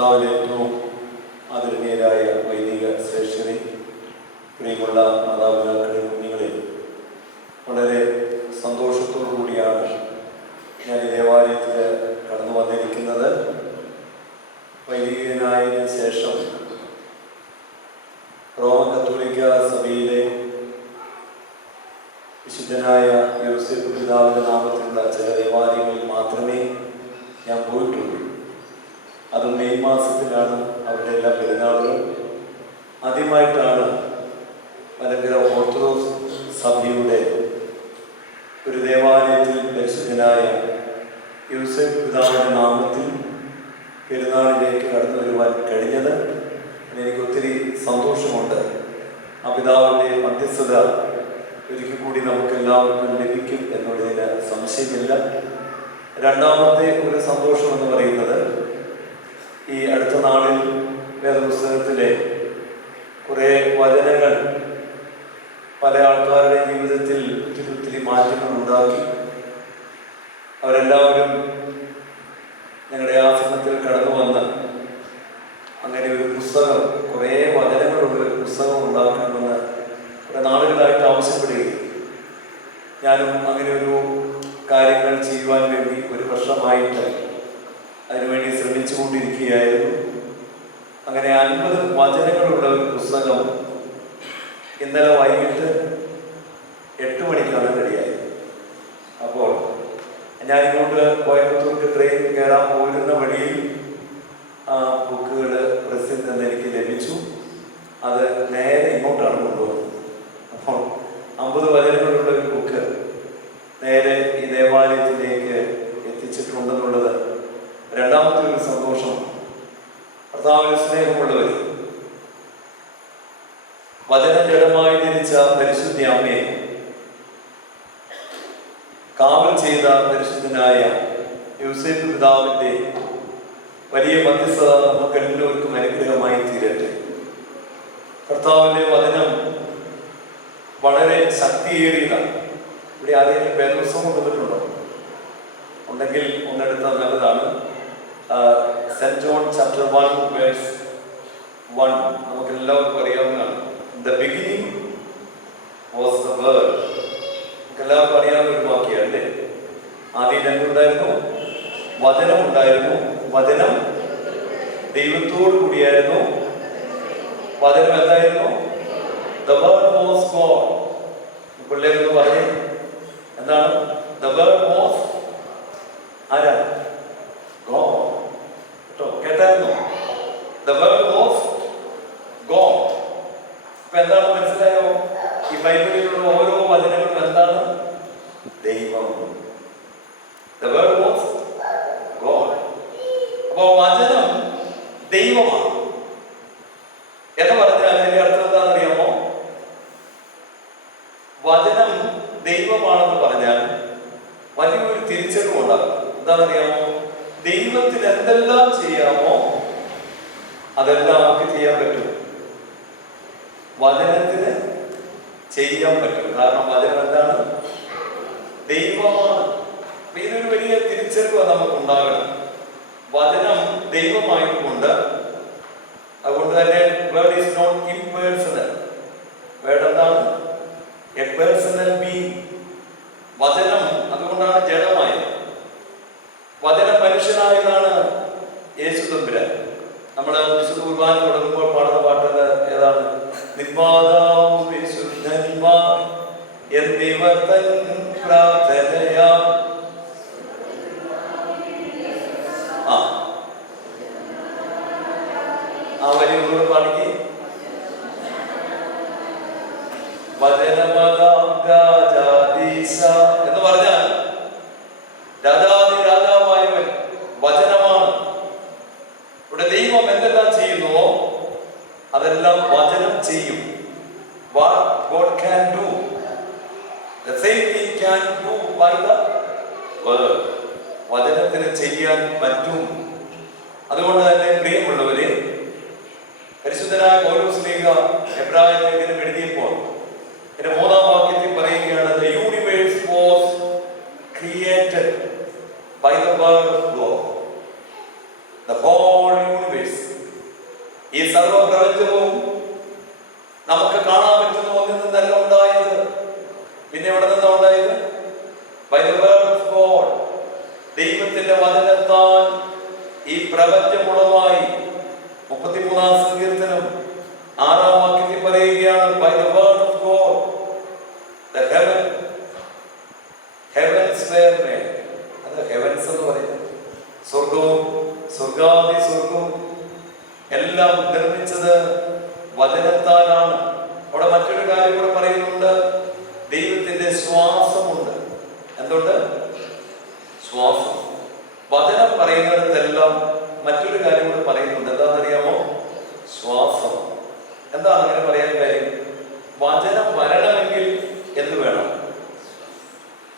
കർത്താവിലെ ഏറ്റവും ആദരണീയരായ വൈദിക ശ്രേഷ്ഠരെ, പ്രിയമുള്ള മാതാപിതാക്കളെ, കുഞ്ഞുങ്ങളെ, വളരെ സന്തോഷത്തോടു കൂടിയാണ് ഞാൻ ഈ ദേവാലയത്തിൽ കടന്നു വന്നിരിക്കുന്നത്. വൈദികനായതിനു ശേഷം റോമൻ കത്തോലിക്ക സഭയിലെ വിശുദ്ധനായ യോസേപ്പ് പിതാവിന്റെ നാമത്തിലുള്ള ചില ദേവാലയങ്ങളിൽ മാത്രമേ ഞാൻ പോയിട്ടുള്ളൂ. അത് മെയ് മാസത്തിലാണ് അവരുടെ എല്ലാ പെരുന്നാളുകളും. ആദ്യമായിട്ടാണ് മലങ്കര ഓർത്തഡോക്സ് സഭയുടെ ഒരു ദേവാലയത്തിൽ പരിശുദ്ധനായ യോസേപ്പ് പിതാവിന്റെ നാമത്തിൽ പെരുന്നാളിലേക്ക് കടന്നു വരുവാൻ കഴിഞ്ഞത്. എനിക്ക് ഒത്തിരി സന്തോഷമുണ്ട്. ആ പിതാവിൻ്റെ മധ്യസ്ഥത ഒരിക്കൽ കൂടി നമുക്ക് എല്ലാവർക്കും ലഭിക്കും എന്നുള്ളതിന് സംശയമില്ല. രണ്ടാമത്തെ ഒരു സന്തോഷം എന്ന് പറയുന്നത്, ഈ അടുത്ത നാളിൽ വേദപുസ്തകത്തിലെ കുറേ വചനങ്ങൾ പല ആൾക്കാരുടെ ജീവിതത്തിൽ ഒത്തിരി മാറ്റങ്ങൾ ഉണ്ടാക്കി. അവരെല്ലാവരും ഞങ്ങളുടെ ആശ്രമത്തിൽ കടന്നു വന്ന് അങ്ങനെ ഒരു പുസ്തകം, കുറേ വചനങ്ങളുള്ള ഒരു പുസ്തകം ഉണ്ടാക്കണമെന്ന് കുറേ നാളുകളായിട്ട് ആവശ്യപ്പെടുകയും ഞാനും അങ്ങനെ ഒരു കാര്യങ്ങൾ ചെയ്യുവാൻ വേണ്ടി ഒരു വർഷമായിട്ട് അതിനുവേണ്ടി ശ്രമിച്ചുകൊണ്ടിരിക്കുകയായിരുന്നു. അങ്ങനെ 50 വചനങ്ങളുള്ള ഒരു പുസ്തകം ഇന്നലെ വൈകിട്ട് 8 മണിക്കാണ് റെഡിയായത്. അപ്പോൾ ഞാൻ ഇങ്ങോട്ട് കോയമ്പത്തൂർക്ക് ട്രെയിൻ കയറാൻ പോരുന്ന വഴിയിൽ ആ ബുക്കുകൾ പ്രസിൽ നിന്ന് എനിക്ക് ലഭിച്ചു. അത് നേരെ ഇങ്ങോട്ടാണ് കൊണ്ടുപോകുന്നത്. അപ്പോൾ 50 വചനങ്ങളുള്ള ഒരു ബുക്ക് നേരെ ഈ ദേവാലയത്തിലേക്ക് എത്തിച്ചിട്ടുണ്ടെന്നുള്ളത് രണ്ടാമത്തെ ഒരു സന്തോഷം. കർത്താവിന് സ്നേഹമുള്ളവർ, വചനം ജഡമായി ധരിച്ച പരിശുദ്ധ അമ്മയെ കാവൽ ചെയ്ത പരിശുദ്ധനായ യോസേപ്പ് പിതാവിന്റെ വലിയ മധ്യസ്ഥത നമുക്ക് എല്ലാവർക്കും അനുഗ്രഹമായി തീരട്ടെ. കർത്താവിന്റെ വചനം വളരെ ശക്തിയേറിയതാണ്. ഇവിടെ ആരെങ്കിലും വേദപുസ്തകം കൊണ്ടുവന്നിട്ടുണ്ടോ? ഉണ്ടെങ്കിൽ ഒന്നെടുത്താൽ നല്ലതാണ്. സെന്റ് ജോൺ ചാപ്റ്റർ 1 വേഴ്സ് 1 നമുക്ക് എല്ലാവർക്കും അറിയാവുന്നതാണ്. The beginning was the word. നമുക്ക് എല്ലാവർക്കും അറിയാവുന്ന ഒരു വാക്യാണ് അല്ലേ? ആദ്യം എന്തുണ്ടായിരുന്നു? വചനം ഉണ്ടായിരുന്നു. വചനം ദൈവത്തോടു കൂടിയായിരുന്നു. വചനം എന്തായിരുന്നു? The word was God. പിള്ളേരൊന്ന് പറയേ, എന്താണ്? The word was ആരാ? God. കേട്ടോ, കേട്ടായിരുന്നു? The word was God. അപ്പൊ എന്താണ് മനസ്സിലായോ? ഈ ബൈബിളിലുള്ള ഓരോ വചനങ്ങളും എന്താണ്? ദൈവം. The word was God. അപ്പോ വചനം ദൈവമാണ് എന്ന് പറഞ്ഞാൽ അതിന്റെ അർത്ഥം എന്താണെന്ന് അറിയാമോ? വചനം ദൈവമാണെന്ന് പറഞ്ഞാൽ വലിയൊരു തിരിച്ചറിവുണ്ടാകും. എന്താണെന്നറിയാമോ? ദൈവത്തിന് എന്തെല്ലാം ചെയ്യാമോ അതെല്ലാം നമുക്ക് ചെയ്യാൻ പറ്റും. വചനത്തിന് ചെയ്യാൻ പറ്റും. കാരണം വചനം എന്താണ്? ദൈവമാണ്. ഇതൊരു വലിയ തിരിച്ചറിവ് നമുക്ക് ഉണ്ടാകണം. വചനം ദൈവമായതുകൊണ്ട്, അതുകൊണ്ട് തന്നെ word is not impersonal. Word എന്താണ്? A personal being. വചനം അതുകൊണ്ടാണ് ജഡമായത്. വചനം മനുഷ്യനായതാണ് യേശു തമ്പുരാൻ. നമ്മുടെ വിശുദ്ധ കുർബാന തുടങ്ങുമ്പോൾ പാടുന്ന പാട്ടത് ഏതാണ്? നിന്മാതാവും വിശുദ്ധന്മാർ എന്നിവർ തൻ പ്രാർത്ഥനയാ. ആ വലിയ ഒന്നുകൂടെ പാടിക്ക്. വചനമതാദീശ എന്ന് പറഞ്ഞാൽ രാജാതി രാജാവായവൻ വചനമാണ്. ഇവിടെ ദൈവം എന്തെല്ലാം ചെയ്യുന്നുവോ അതെല്ലാം വചനം ചെയ്യും. What God can do, the same He can do by the word. വചനത്തിന് ചെയ്യാൻ പറ്റും. അതുകൊണ്ട് തന്നെ പ്രിയമുള്ളവരെ, പരിശുദ്ധനായ പൗലോസ്ലീഹ എബ്രായ ലേഖനം എഴുതിയപ്പോൾ ഇതിന്റെ 3-ാം വാക്യത്തിൽ പറയുകയാണ്, the universe was created by the word of God. The whole universe സർവപ്രപഞ്ചവും നമുക്ക് കാണാൻ പറ്റുന്ന ഒന്നിൽ നിന്നല്ല ഉണ്ടായത്. പിന്നെ എവിടെ നിന്നാ ഉണ്ടായത്? By the word of God. ദൈവത്തിന്റെ വചനത്താൽ ഈ പ്രപഞ്ചമുളവായി. 33-ാം സങ്കീർത്തനം 6-ാം വാക്യത്തിൽ പറയുകയാണ്, by the word of God the heavens were made. അത് ഹെവൻസ് എന്ന് പറയുന്നത് സ്വർഗവും സ്വർഗാദി സ്വർഗവും എല്ലാം നിർമ്മിച്ചത് വചനത്താലാണ്. അവിടെ മറ്റൊരു കാര്യം കൂടെ പറയുന്നുണ്ട്, ദൈവത്തിന്റെ ശ്വാസമുണ്ട്. എന്തുണ്ട്? ശ്വാസം. വചനം പറയുന്നിടത്തെല്ലാം മറ്റൊരു കാര്യം കൂടെ പറയുന്നുണ്ട്. എന്താണെന്നറിയാമോ? ശ്വാസം. എന്താണ് അങ്ങനെ പറയാൻ കാര്യം? വചനം വരണമെങ്കിൽ എന്ത് വേണം?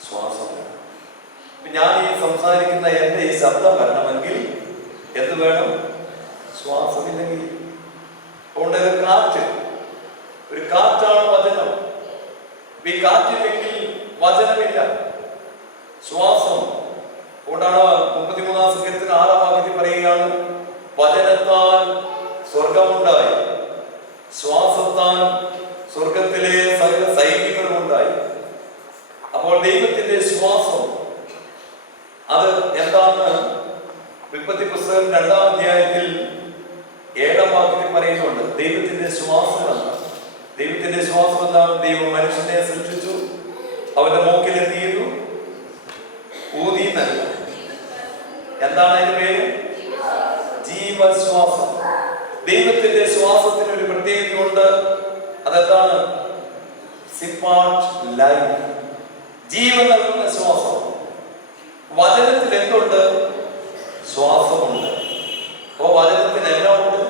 ശ്വാസം വേണം. ഞാൻ ഈ സംസാരിക്കുന്ന എന്റെ ഈ ശബ്ദം വരണമെങ്കിൽ എന്ത് വേണം? ശ്വാസമില്ലെങ്കിൽ. അതുകൊണ്ട് കാറ്റ്, ഒരു കാറ്റാണ് വചനം. ഈ കാറ്റില്ലെങ്കിൽ വചനമില്ല, ശ്വാസം. അതുകൊണ്ടാണ് 33-ാം സങ്കീർത്തനം 6-ാം വാക്യത്തിൽ പറയുകയാണ്, വചനത്താൽ സ്വർഗമുണ്ടായി, ശ്വാസത്താൽ സ്വർഗത്തിലെ സകല സൈന്യങ്ങളും ഉണ്ടായി. അപ്പോൾ ദൈവത്തിന്റെ ശ്വാസം അത് എന്താന്ന് ഉൽപ്പത്തി പുസ്തകം 2-ാം അധ്യായത്തിൽ 7-ാം വാക്യത്തിൽ പറയുന്നുണ്ട്. ദൈവത്തിന്റെ ശ്വാസം എന്താണ്? ദൈവത്തിന്റെ ശ്വാസം എന്താണ്? ദൈവം മനുഷ്യനെ സൃഷ്ടിച്ചു, അവന്റെ മൂക്കിൽ എന്ത് ചെയ്തു? ഊതി നൽകി. എന്താണ് അതിന്റെ പേര്? ജീവശ്വാസം. ദൈവത്തിന്റെ ശ്വാസത്തിന് ഒരു പ്രത്യേകതയുണ്ട്. അതെന്താണ്? സിപ്പാർട്ട് ലൈഫ്, ജീവൻ നൽകുന്ന ശ്വാസം. വചനത്തിൽ എന്തുണ്ട്? ശ്വാസമുണ്ട്. അപ്പോ വചനത്തിന് എല്ലാം ഉണ്ട്,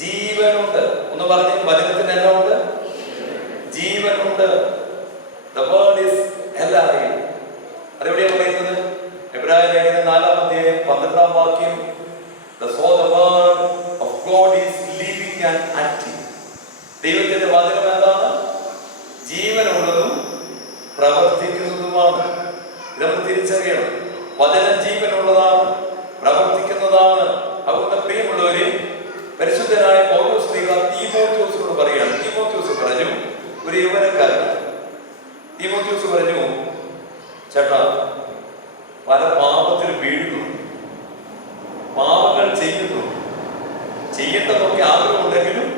ജീവനുണ്ട്. ഒന്ന് പറഞ്ഞ്, വചനത്തിന് എല്ലാം ഉണ്ട്, ജീവനുണ്ട്. The word is alive. അതെവിടെയാണ് പറയുന്നത്? എബ്രായ ലേഖനം 4-ാം അധ്യായം 12-ാം വാക്യം. The word of God is living and active. ദൈവത്തിന്റെ വചനം എന്താണ്? ജീവനുള്ളതും പ്രവർത്തിക്കുന്നതുമാണ്. ഇത് നമ്മൾ തിരിച്ചറിയണം. വചനം ജീവനുള്ളതാണ്, പ്രവർത്തിക്കുന്നതാണ്. അതുകൊണ്ട് പ്രിയമുള്ളവരെ, പരിശുദ്ധനായ പൗലോസ് തീമോഥെയോസിനോട് പറയുകയാണ്. തീമോഥെയോസ് പറഞ്ഞു, ഒരു യൗവനക്കാരൻ തീമോഥെയോസ് പറഞ്ഞു, ചേട്ടാ, പല പാപത്തിലും വീഴുന്നു, പാപങ്ങൾ ചെയ്യുന്നു, ചെയ്യേണ്ടതൊക്കെ ആഗ്രഹമുണ്ടെങ്കിലും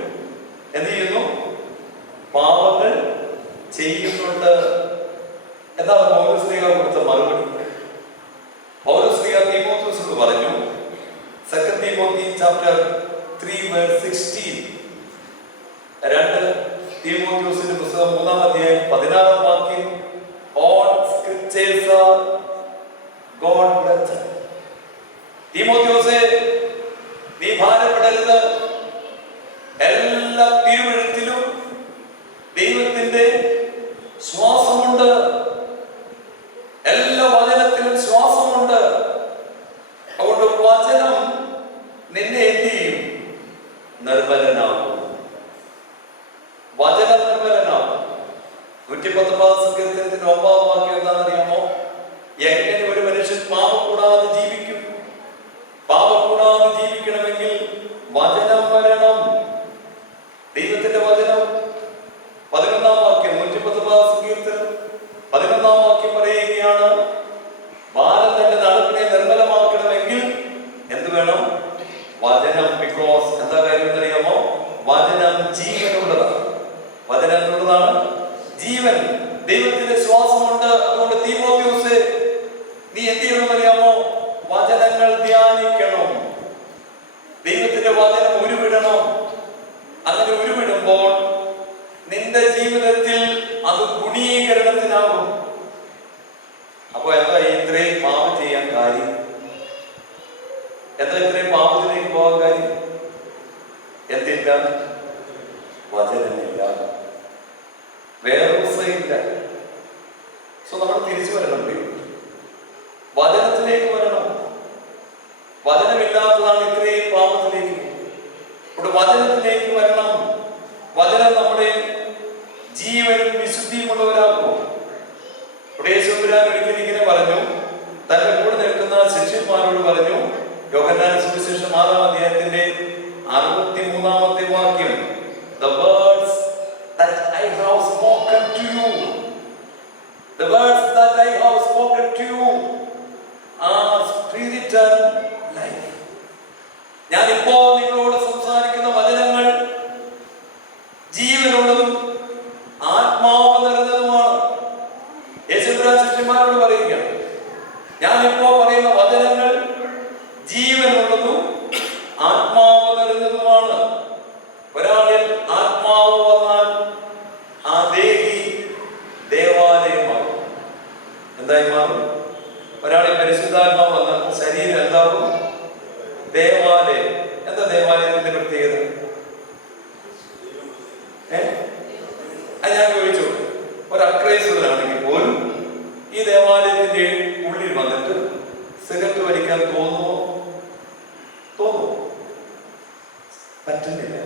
എന്ത് ചെയ്യുന്നു? പാപങ്ങൾ ചെയ്യുന്നുണ്ട്. എന്താണ് പൗലോസ് ശ്ലീഹ കൊടുത്ത മറുപടി? പൗലോസ് ശ്ലീഹ തീമോഥെയോസിനോട് പറഞ്ഞു, 2 Timothy chapter 3 verse 16. 2 തീമോഥെയോസിന്റെ പുസ്തകം 3-ാം അധ്യായം 16-ാം വാക്യം. All scriptures are God breathed. തീമോഥെയോസേ, നീ ഭാരപ്പെടരുത്. എല്ലാ തിരുവെഴുത്തിലും ദൈവത്തിന്റെ ശ്വാസമുണ്ട്, എല്ലാ വചനത്തിലും ശ്വാസമുണ്ട്. അതുകൊണ്ട് വചനം നിന്നെ എന്ത് ചെയ്യും? നിർമ്മലനാകും. വചനം നിർമ്മലനാകും. 119-ാം സങ്കീർത്തനത്തിന്റെ 9-ാം വാക്യം എന്താണെന്നറിയാമോ? എങ്ങനെ ഒരു മനുഷ്യൻ പാപം കൂടാതെ ജീവിക്കും? പാപം കൂടാതെ ജീവിക്കണമെങ്കിൽ വചനം വരണം. ദൈവത്തിന്റെ വചനം. 11-ാം വാക്യം, 119-ാം സങ്കീർത്തനം 11-ാം വാക്യം പറയുകയാണ്, ബാലൻ തന്റെ നടപ്പിനെ നിർമ്മലമാക്കണമെങ്കിൽ എന്ത് വേണം? വചനം. ബിക്കോസ് എന്താ കാര്യം എന്നറിയാമോ? വചനം ജീവനുള്ളതാണ്. വചനം എന്നുള്ളതാണ് ജീവൻ. ദൈവത്തിന്റെ ശ്വാസമുണ്ട്. അതുകൊണ്ട് തീമോഥെയോസേ, നീ എന്ത് ചെയ്യണമെന്നറിയാമോ? വചനങ്ങൾ ധ്യാനിക്കണം. ദൈവത്തിന്റെ വചനം ഉരുവിടണം. അങ്ങനെ ഉരുവിടുമ്പോൾ നിന്റെ ജീവിതത്തിൽ അത് ഗുണീകരണത്തിനാകും. അപ്പൊ എന്താ ഇത്രയും പാപം ചെയ്യാൻ കാര്യം? എന്താ ഇത്രയും പാപത്തിലേക്ക് പോകാൻ കാര്യം? എന്തില്ല? വചനമില്ല, വേറൊന്നില്ല. സോ നമ്മൾ തിരിച്ചു വരണം. വചനത്തിലേക്ക് വരണം. വചനമില്ലാത്തതാണ് ഇത്രയും പാപത്തിലേക്ക്. ഇവിടെ വചനത്തിലേക്ക് വരണം. വചനം നമ്മുടെ ജീവനും വിശുദ്ധിയുമുള്ളവരാക്കും. ഇവിടെ യേശുപുരാൻ ഒരിക്കലും ഇങ്ങനെ പറഞ്ഞു, തന്റെ കൂടെ നിൽക്കുന്ന ശിഷ്യന്മാരോട് പറഞ്ഞു, യോഹന്നാന്റെ സുവിശേഷം 6-ാം അധ്യായത്തിന്റെ 63-ാമത്തെ വാക്യം, the words that I have spoken to you, the words that I have spoken to you are spirit and life. ഞാനിപ്പോ നിങ്ങളോട് സംസാരിക്കുന്ന വചനങ്ങൾ ജീവനുള്ളതും ആത്മാവ് നിറഞ്ഞതുമാണ്. യേശുക്രിസ്തു ശിഷ്യന്മാരോട് പറയുകയാണ്, ഞാനിപ്പോ പറയുന്ന വചനങ്ങൾ ജീവനുള്ളതും ആത്മാവ് നിറഞ്ഞതുമാണ്. ഒരാളിൽ ആത്മാവ് വന്നാൽ ആ ദേഹി ദേവാലയമാകും. എന്തായി മാറും? ഒരാളിൽ പരിശുദ്ധാത്മാവ് വന്നാൽ ശരീരം എന്താകും? ദേവാലയം. എന്താ ദേവാലയത്തിന്റെ പ്രത്യേകത? ഞാൻ ചോദിച്ചു, ഒരു അക്രൈസ്തവനാണെങ്കിൽ പോലും ഈ ദേവാലയത്തിന്റെ ഉള്ളിൽ വന്നിട്ട് സിഗരറ്റ് വലിക്കാൻ തോന്നുമോ? പറ്റുന്നില്ല.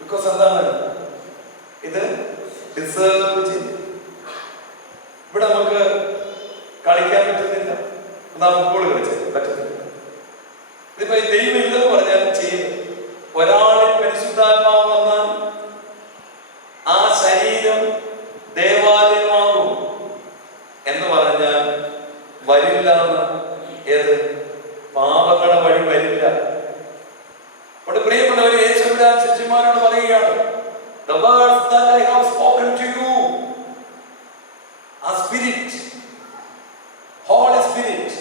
ബിക്കോസ് എന്താണ്? ഇത് ഡിസേർവ് ചെയ്യും. ഇവിടെ നമുക്ക് കളിക്കാൻ പറ്റുന്നില്ല, എന്നാ ഫുട്ബോൾ കളിച്ചത് പറ്റുന്നില്ല. ഇതിപ്പോ ദൈവം ഇല്ലെന്ന് പറഞ്ഞാലും ചെയ്യും. ഒരാളിൽ പരിശുദ്ധാത്മാവ് വന്നാൽ ആ ശരീരം ദേവാലയമാകും എന്ന് പറഞ്ഞാൽ വരില്ല. ഏത് പാപങ്ങളുടെ വഴി വരില്ല. അവിടെ പ്രിയപ്പെട്ടവരെ, യേശുവിന്റെ ശിഷ്യന്മാരോട് പറയുകയാണ്, the words that I have spoken to you are spirit, Holy Spirit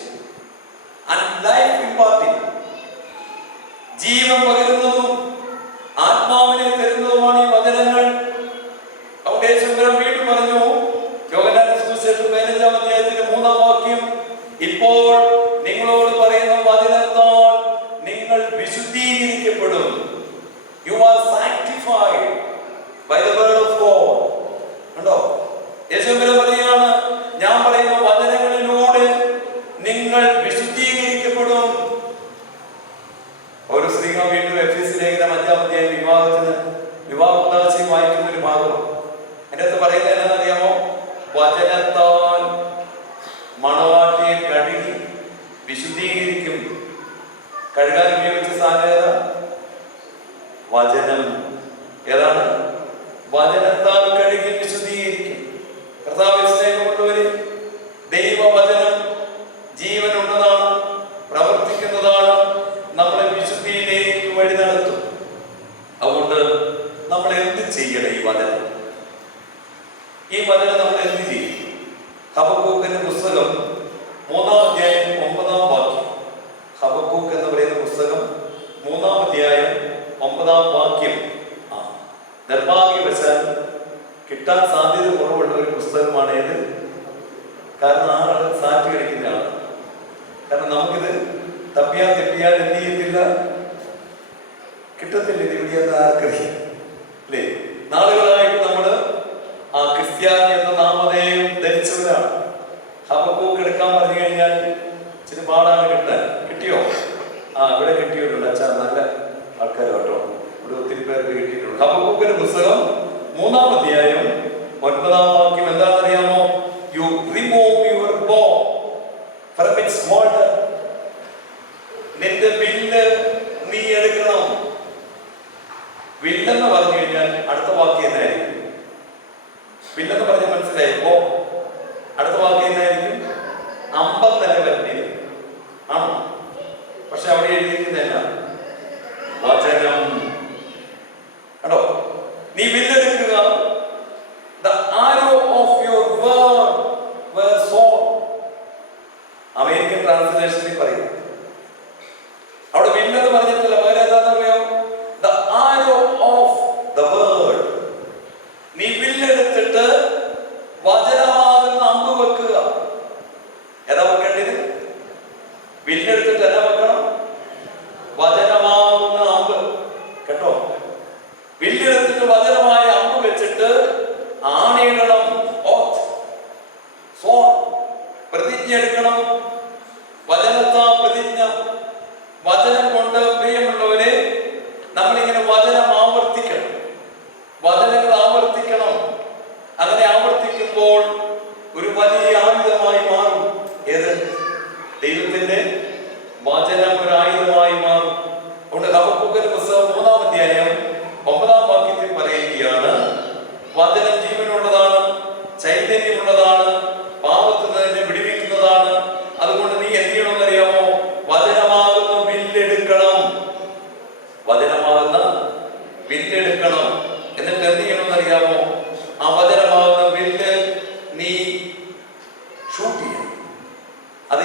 and life imparting. ജീവൻ പകരുന്നതും ആത്മാവിനെ തരുന്നതുമാണ് ഈ വചനങ്ങൾ. അവിടെ യേശുക്രിസ്തു വീണ്ടും പറഞ്ഞു, യോഹന്നാന്റെ സുവിശേഷം 15-ാം അധ്യായത്തിന്റെ 3-ാം വാക്യം, ഇപ്പോൾ നിങ്ങളോട് പറയുന്ന വചനത്താൽ നിങ്ങൾ വിശുദ്ധീകരിക്കപ്പെടും. You are sanctified by the word of God. കണ്ടോ? യേശുക്രിസ്തു പറയുകയാണ്, ഞാൻ പറയുന്ന വചനങ്ങളിലൂടെ നിങ്ങൾ വിശുദ്ധീകരിക്കപ്പെടും. ഒരു സ്ത്രീകൾ വീണ്ടും എഫെസ്യ ലേഖനം 5-ാം അധ്യായം വിവാഹ ഉദാശയും വായിക്കുന്ന ഒരു ഭാഗം. എൻ്റെ അടുത്ത് പറയുന്നത് എന്താണെന്നറിയാമോ? വചനത്താൽ മണവാട്ടിയെ കഴുകി വിശുദ്ധീകരിക്കും. കഴുകാൻ ഉപയോഗിച്ച സാധനം ഏതാ? വചനം. ഏതാണ്? വചനത്താൽ കഴുകി വിശുദ്ധീകരിക്കും. കർത്താവിൽ സ്നേഹമുള്ളവരെ, ദൈവവചനം ജീവനുള്ളതാണ്, പ്രവർത്തിക്കുന്നതാണ്, നമ്മളെ വിശുദ്ധിയിലേക്ക് വഴി നടത്തും. അതുകൊണ്ട് നമ്മൾ എന്ത് ചെയ്യണം? ഈ വചനം നമ്മൾ എന്ത് ചെയ്യും? ഹബക്കൂക്കിന്റെ പുസ്തകം 3-ാം അധ്യായം 9-ാം വാക്യം. ഹബക്കൂക്ക് എന്ന് പറയുന്ന പുസ്തകം 3-ാം അധ്യായം 9-ാം വാക്യം. നിർഭാഗ്യവശാൽ കിട്ടാൻ സാധ്യത കുറവുള്ള ഒരു പുസ്തകമാണ് ഇത്. കാരണം ആളുകൾ സാറ്റ് കളിക്കുന്നതാണ്. കാരണം നമുക്കിത് തപ്പിയാൽ തെപ്പിയാൽ എന്ത് ചെയ്യത്തില്ല, കിട്ടത്തില്ല. ഇത് എവിടെയാന്ന് ആർക്കറിയാം അല്ലേ? നാളുകളായിട്ട് നമ്മള് ആ ക്രിസ്ത്യാനി എന്ന നാമധേയം ധരിച്ചവരാണ്. ഹബക്കൂക്ക് എടുക്കാൻ പറഞ്ഞു കഴിഞ്ഞാൽ ഇച്ചിരി പാടാണ് കിട്ടാൻ. കിട്ടിയോ? ഇവിടെ കിട്ടിയിട്ടുണ്ട്. അച്ഛാ, നല്ല ആൾക്കാർ കേട്ടോ, ഇവിടെ ഒത്തിരി പേർക്ക് കിട്ടിയിട്ടുണ്ട്. ഹബക്കൂക്കിന്റെ പുസ്തകം 3-ാം അധ്യായം 9-ാം വാക്യം എന്താണെന്നറിയാമോ? You remove your bow from its holder. നിന്റെ വില്ല് നീ എടുക്കണം. വില്ലെന്ന് പറഞ്ഞു കഴിഞ്ഞാൽ അടുത്ത വാക്യം എന്തായിരിക്കും? വില്ലെന്ന് പറഞ്ഞ മനസ്സിലായപ്പോ അടുത്ത വാക്യം എന്തായിരിക്കും? അമ്പത്തല്ല വരുന്നത് ആണോ? പക്ഷെ അവിടെ എഴുതിയിരിക്കുന്നതല്ല, വചനം. കേട്ടോ? നീ വില്ലെടുക്കുക. The arrow of your word were sown. American ട്രാൻസ്ലേഷനിൽ പറയും. അവിടെ വില്ലെന്ന് പറഞ്ഞിട്ടില്ല, പകരം എന്താണെന്നറിയോ? The arrow of the word. നീ വില്ലെടുത്തിട്ട് വചനമാകുന്ന അമ്പ് വെക്കുക. ഏതാ വെക്കേണ്ടത്? വില്ലെടുത്തിട്ട് എന്നാ വെക്കണം? വചനമാകുന്ന അമ്പ്. കേട്ടോ? വില്ലെടുത്തിട്ട് വചനമായ അമ്പ് വെച്ചിട്ട് ആണിയിടണം. പ്രതിജ്ഞ എടുക്കണം. വചനത്താ പ്രതിജ്ഞ. വചനം കൊണ്ട് പ്രിയമുള്ളവരെ, നമ്മളിങ്ങനെ വചനം ആവർത്തിക്കണം. വചനങ്ങൾ ആവർത്തിക്കണം. അങ്ങനെ ആവർത്തിക്കുമ്പോൾ ഒരു വലിയ ആയുധമായി മാറും. ഏത്? ദൈവത്തിന്റെ വചനം ഒരു ആയുധമായി മാറും. അതുകൊണ്ട്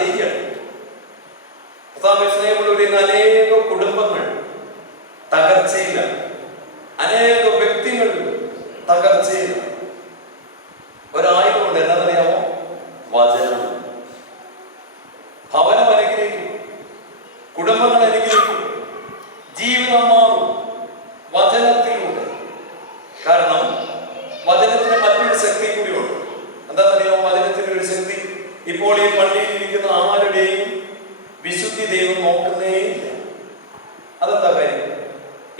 ചെയ്യണം. സ്നേഹമുള്ളവരിൽ അനേക കുടുംബങ്ങൾ തകർച്ചയിലാണ്, അനേക വ്യക്തികൾ തകർച്ചയിലാണ്. ഒരായുധമുണ്ട്, എന്താണെന്നറിയാമോ? വചനം. ഭവനം അനുഗ്രഹിക്കും, കുടുംബങ്ങൾ അനുഗ്രഹിക്കും, ജീവിതം മാറും വചനത്തിലൂടെ. കാരണം വചനത്തിന് മറ്റൊരു ശക്തി കൂടിയുണ്ട്. എന്താണെന്നറിയാമോ? വചനത്തിന്റെ ഒരു ശക്തി. ഇപ്പോൾ ഈ പള്ളിയിൽ ഇരിക്കുന്ന ആരുടെയും വിശുദ്ധി ദൈവം നോക്കുന്നേയില്ല. അതെന്താ കാര്യം?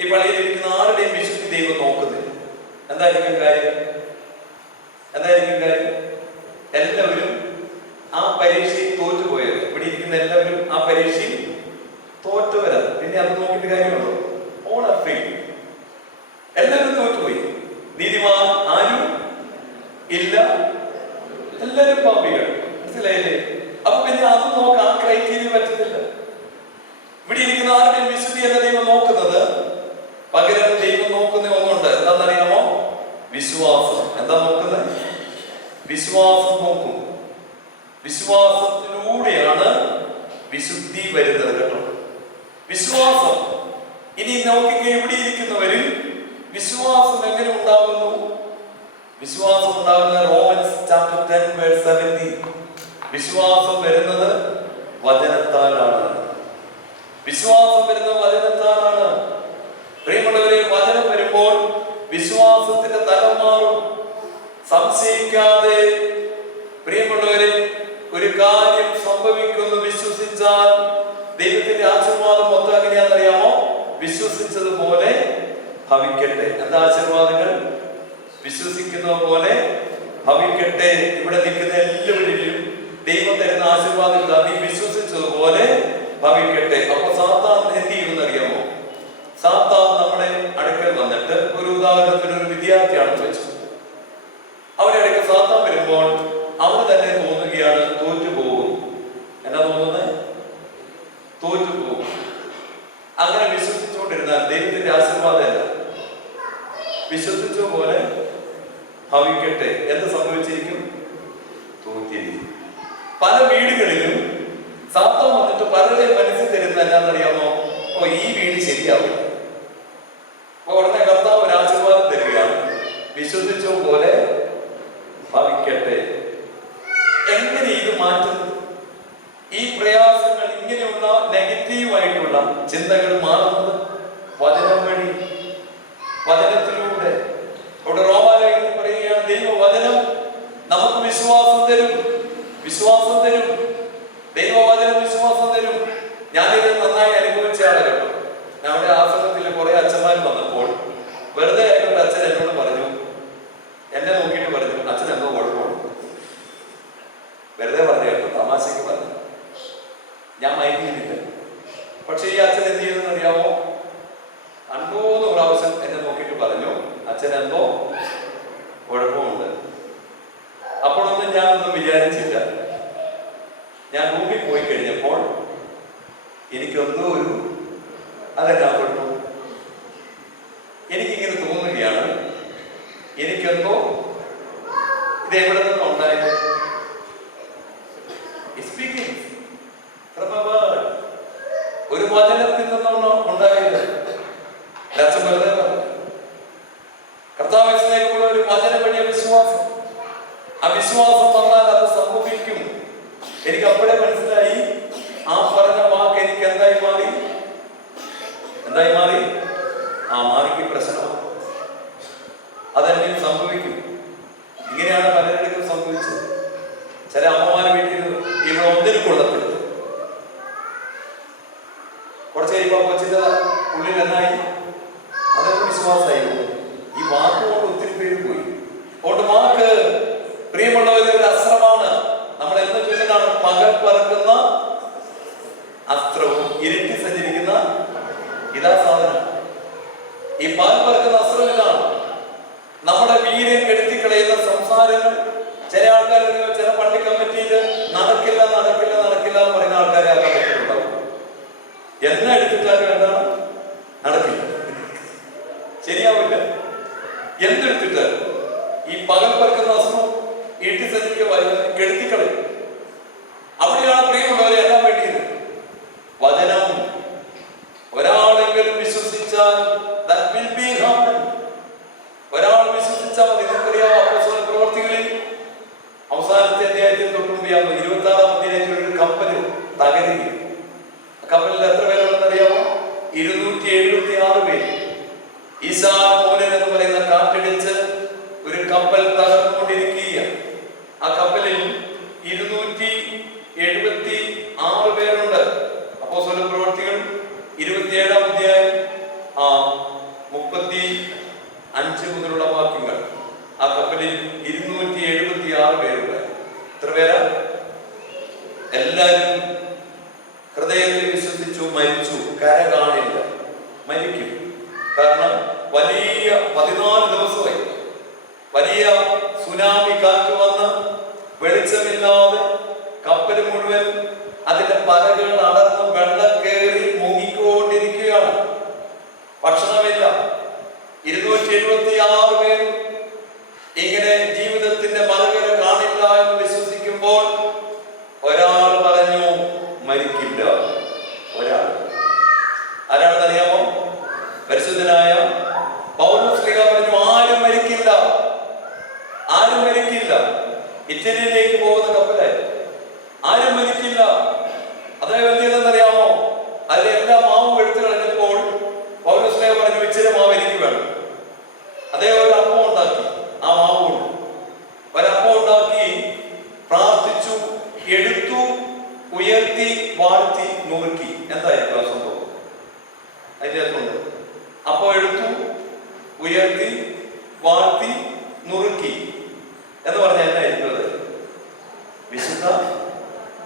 ഈ പള്ളിയിൽ ഇരിക്കുന്ന ആരുടെയും വിശുദ്ധി ദൈവം നോക്കുന്നില്ല. എന്തായിരിക്കും കാര്യം? എന്തായിരിക്കും കാര്യം? എല്ലാവരും ആ പരീക്ഷയിൽ തോറ്റുപോയത്. ഇവിടെ ഇരിക്കുന്ന എല്ലാവരും ആ പരീക്ഷയിൽ തോറ്റുവരാം. പിന്നെ അത് നോക്കിയിട്ട് കാര്യമുണ്ടോ? All are free. എല്ലാവരും തോറ്റുപോയി. നീതിമാൻ ആരും ഇല്ല, എല്ലാവരും പാപികൾ. മനസ്സിലായില്ലേ? അപ്പൊ പിന്നെ അത് നോക്കാം, ആ ക്രൈറ്റീരിയ പറ്റത്തില്ല. ഇവിടെ ഇരിക്കുന്ന ആരുടെയും വിശുദ്ധിയല്ല ദൈവം നോക്കുന്നത്. പകരം ദൈവം നോക്കുന്ന ഒന്നുണ്ട്. എന്താണെന്നറിയാമോ? വിശ്വാസം. എന്താ നോക്കുന്നത്? വിശ്വാസം നോക്കും. വിശ്വാസത്തിലൂടെയാണ് വിശുദ്ധി വരുന്നത്. കേട്ടോ, വിശ്വാസം. ഇനി നോക്കിക്കേ, ഇവിടെ ഇരിക്കുന്നവരിൽ വിശ്വാസം എങ്ങനെ ഉണ്ടാകുന്നു? വിശ്വാസം ഉണ്ടാകുന്ന റോമൻസ് ചാപ്റ്റർ 10 വേഴ്സ് 17. വിശ്വാസം വരുന്നത് വചനത്താലാണ്. വിശ്വാസം വരുന്നത് വചനത്താലാണ്. പ്രിയമുള്ളവരെ, വചനം വരുമ്പോൾ വിശ്വാസത്തിന്റെ തലം മാറും. സംശയിക്കാതെ പ്രിയമുള്ളവരെ, ഒരു കാര്യം സംഭവിക്കുമെന്ന് വിശ്വസിച്ചാൽ ദൈവത്തിന്റെ ആശീർവാദം മൊത്തം എങ്ങനെയാണെന്നറിയാമോ? വിശ്വസിച്ചതുപോലെ ഭവിക്കട്ടെ. എന്താ ആശീർവാദങ്ങൾ? വിശ്വസിക്കുന്ന പോലെ ഭവിക്കട്ടെ. ഇവിടെ നിൽക്കുന്ന എല്ലാവരിലും ദൈവം തരുന്ന ആശീർവാദം നീ വിശ്വസിച്ചതുപോലെ ഭവിക്കട്ടെ. അപ്പൊ സാത്താൻ എന്ത് ചെയ്യുമെന്നറിയാമോ? സാത്താൻ നമ്മുടെ അടുക്കൽ വന്നിട്ട്, ഒരു ഉദാഹരണത്തിന് ഒരു വിദ്യാർത്ഥിയാണെന്ന് വെച്ചു, അവരുടെ അടുക്കൽ സാത്താൻ വരുമ്പോൾ അവന് തന്നെ തോന്നുകയാണ് തോറ്റുപോകും. എന്നാ തോന്നുന്നത്? തോറ്റുപോകും. അങ്ങനെ വിശ്വസിച്ചുകൊണ്ടിരുന്നാൽ ദൈവത്തിന്റെ ആശീർവാദമല്ല, വിശ്വസിച്ച പോലെ ഭവിക്കട്ടെ. എന്ത് സംഭവിച്ചിരിക്കും? തോറ്റിരിക്കും. പല വീടുകളിലും സാത്താൻ വന്നിട്ട് പലരുടെ മനസ്സിൽ തരുന്ന എന്നാന്നറിയാമോ? ഓ, ഈ വീട് ശരിയാവും. അപ്പൊ ഉടനെ കർത്താവ് ഒരു ആശീർവാദം തരികയാണ്, വിശ്വസിച്ച പോലെ ഭവിക്കട്ടെ. എങ്ങനെ ഇത് മാറ്റുന്നത്? ഈ പ്രയാസങ്ങൾ, ഇങ്ങനെയുള്ള നെഗറ്റീവായിട്ടുള്ള ചിന്തകൾ മാറുന്നത് വചനം വഴി, വചനത്തിലൂടെ. അവിടെ റോമാലേഖനത്തിൽ പറയുകയാണ്, ദൈവവചനം നമുക്ക് വിശ്വാസം തരും, വിശ്വാസം തരും. ദൈവവചനം വിശ്വാസം തരും. ഞാനിത് നന്നായി അനുഭവിച്ച ആളുകൾ. ഞങ്ങളുടെ ആശ്രമത്തിൽ കുറെ അച്ഛന്മാർ വന്നപ്പോൾ വെറുതെ ആയിട്ട് അച്ഛൻ എന്നോട് പറഞ്ഞു, എന്നെ നോക്കിയിട്ട് പറഞ്ഞു, അച്ഛൻ എന്തോ കുഴപ്പമുണ്ട്. വെറുതെ പറഞ്ഞു കേട്ടോ, തമാശക്ക് പറഞ്ഞു. ഞാൻ മൈൻഡ് ചെയ്യുന്നില്ല. പക്ഷെ ഈ അച്ഛൻ എന്ത് ചെയ്തെന്ന് അറിയാമോ? 50 പ്രാവശ്യം എന്നെ നോക്കിയിട്ട് പറഞ്ഞു, അച്ഛൻ എന്തോ കുഴപ്പമുണ്ട്. അപ്പോഴൊന്നും ഞാനൊന്നും വിചാരിച്ചില്ല. ഞാൻ റൂമിൽ പോയി കഴിഞ്ഞപ്പോൾ എനിക്കെന്തോ അതെന്നാ കുഴപ്പം? എനിക്കിങ്ങനെ തോന്നുകയാണ്, എനിക്കെന്തോ ഇത് എവിടെ നിന്നും ഉണ്ടായത്? ഒരു വചനത്തിൽ നിന്നാണ് ഉണ്ടായത്. കർത്താവിനെ സ്നേഹിക്കുന്ന ഒരു വചനം വഴിയ വിശ്വാസം. ആ വിശ്വാസം വന്നാൽ അത് സംഭവിക്കും. എനിക്ക് അപ്പോഴേ മനസ്സിലായി, ആ പറഞ്ഞ വാക്ക് എനിക്ക് എന്തായി മാറി? എന്തായി മാറി? ആ മാറിക്ക് പ്രശ്നമാണ്. അതെന്നെ സംഭവിക്കും. ഇങ്ങനെയാണ് പലരുടെയും സംഭവിച്ചത്. ചില അമ്മമാരെ വീട്ടിൽ ഇവിടെ ഒന്നിനും കൊള്ളപ്പെടും. കുറച്ച് കഴിയുമ്പോൾ കൊച്ചിന്റെ ഉള്ളിൽ എന്നായി? അതൊക്കെ വിശ്വാസമായി. ഈ വാക്കുകൊണ്ട് ഒത്തിരി പേര് പോയി. അതുകൊണ്ട് വാക്ക് പ്രിയമുള്ളവരെ ഒരു അസ്ത്രമാണ്. നമ്മൾ എന്ന് ചൊല്ലുന്നതാണ്, പകൽ പറക്കുന്ന അസ്ത്രവും ഇരുട്ടി സഞ്ചരിക്കുന്ന ഇതാ സാധനം. ഈ പകൽ പറക്കുന്ന അസ്ത്രം ഇതാണ്. നമ്മുടെ വീര്യം കെടുത്തിക്കളയുന്ന സംസാരങ്ങൾ. ചില ആൾക്കാർ, ചില പള്ളി കമ്മിറ്റിയിൽ നടക്കില്ല നടക്കില്ല നടക്കില്ല എന്ന് പറയുന്ന ആൾക്കാരെ ആ കമ്മിറ്റിയിലുണ്ടാവും. എന്നെ എടുത്തിട്ടാലും എന്താണ്? നടക്കില്ല, ശരിയാവില്ല. എന്തെടുത്തിട്ട് ഈ പകൽ പറക്കുന്ന അസ്ത്രം ഈട്ടി സഞ്ചരിക്ക കെടുത്തിക്കളയും. അവിടെയാണ് പ്രിയമുള്ള കപ്പല് തകരുകയും. കപ്പലിൽ എത്ര പേരുണ്ടെന്ന് അറിയാമോ? 276 പേര്. ഈശാൻ മൂലൻ എന്ന് പറയുന്ന കാറ്റടിച്ച് ഒരു കപ്പൽ തകർന്നുകൊണ്ടിരിക്കുകയാണ്. ആ കപ്പലിൽ 276 പേരുണ്ട്. അപ്പോസ്തല പ്രവൃത്തികൾ 27-ാം അധ്യായം 35 മുതലുള്ള വാക്യങ്ങൾ. ആ കപ്പലിൽ 276 പേരുണ്ട്. എത്ര പേരാ? എല്ലാവരും ഹൃദയത്തിൽ വിശ്വസിച്ചു, മരിച്ചു. കര കാണില്ല, മരിക്കും. കാരണം വലിയ 14 ദിവസമായി വലിയ സുനാമി കാറ്റ് വന്ന് വെളിച്ചമില്ലാതെ കപ്പൽ മുഴുവൻ അതിന്റെ പലകൾ അടർന്ന് വെള്ളം കയറി മുങ്ങിക്കൊണ്ടിരിക്കുകയാണ്. ഭക്ഷണമില്ല. 276 പേരും ഇങ്ങനെ ജീവിതത്തിന്റെ മറുകര കാണില്ല എന്ന് വിശ്വസിക്കുമ്പോൾ ഒരാൾ പറഞ്ഞു മരിക്കില്ല. ഒരാൾ ആരാണെന്നറിയാമോ? പരിശുദ്ധനായ പൗലോസ് ശ്ലീഹ പറഞ്ഞു ആരും മരിക്കില്ല, ആരും മരിക്കില്ല. ഇറ്റലിയിലേക്ക് പോകുന്ന കപ്പലായി. ആരും മരിക്കില്ല. അദ്ദേഹം എന്ത് ചെയ്തെന്നറിയാമോ? അതിലെ എല്ലാ മാവും എടുത്തു കളഞ്ഞപ്പോൾ പൗലോസ് ശ്ലീഹ പറഞ്ഞു ഇച്ചിരി മാവ് എനിക്ക് വേണം. അദ്ദേഹം ഒരു അപ്പം ഉണ്ടാക്കി. ആ മാവ് കൊണ്ട് ഒരപ്പം ഉണ്ടാക്കി പ്രാർത്ഥിച്ചു, എടുത്തു, ഉയർത്തി, വാഴ്ത്തി, നുറുക്കി. എന്തായിരിക്കും ആ സംഭവം? അതിൻ്റെ അകത്തുണ്ട്. അപ്പോൾ എടുത്തു, ഉയർത്തി, വാഴ്ത്തി, നുറുക്കി എന്ന് പറഞ്ഞാൽ എന്നായിരിക്കുന്നത്? വിശുദ്ധ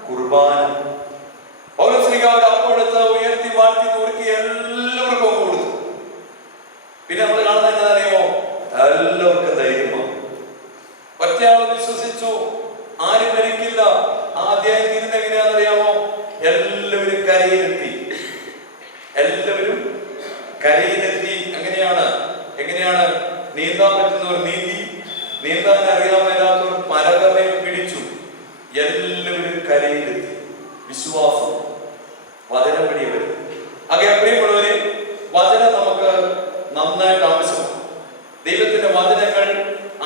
കുർബാന. പൗലോസ് ശ്ലീഹ ഒരു അപ്പം എടുത്ത് ഉയർത്തി, വാഴ്ത്തി, നുറുക്കി എല്ലാവർക്കും കൊടുത്തു. പിന്നെ നമ്മൾ കാണുന്നത് എന്താണെന്നറിയുമോ? എല്ലാവർക്കും ധൈര്യമാണ്. ഒറ്റയാൾ വിശ്വസിച്ചു, ആരും മരിക്കില്ല. ആ അധ്യായം തീരുന്ന എങ്ങനെയാണെന്നറിയാമോ? എല്ലാവരും കരയിലെത്തി. എല്ലാവരും കരയിലെത്തി. എങ്ങനെയാണ്? നീന്താൻ പറ്റുന്നവർ നീന്തി, നീന്താൻ അറിയാൻ മേലാത്തവർ പലകമേ പിടിച്ചു. എല്ലാവരും കരയിലെത്തി. വിശ്വാസം വചനം വഴി വരും. അങ്ങനെ പ്രിയമുള്ളവരെ, വചനം നമുക്ക് നന്നായിട്ട് ആവശ്യമാണ്. ദൈവത്തിന്റെ വചനങ്ങൾ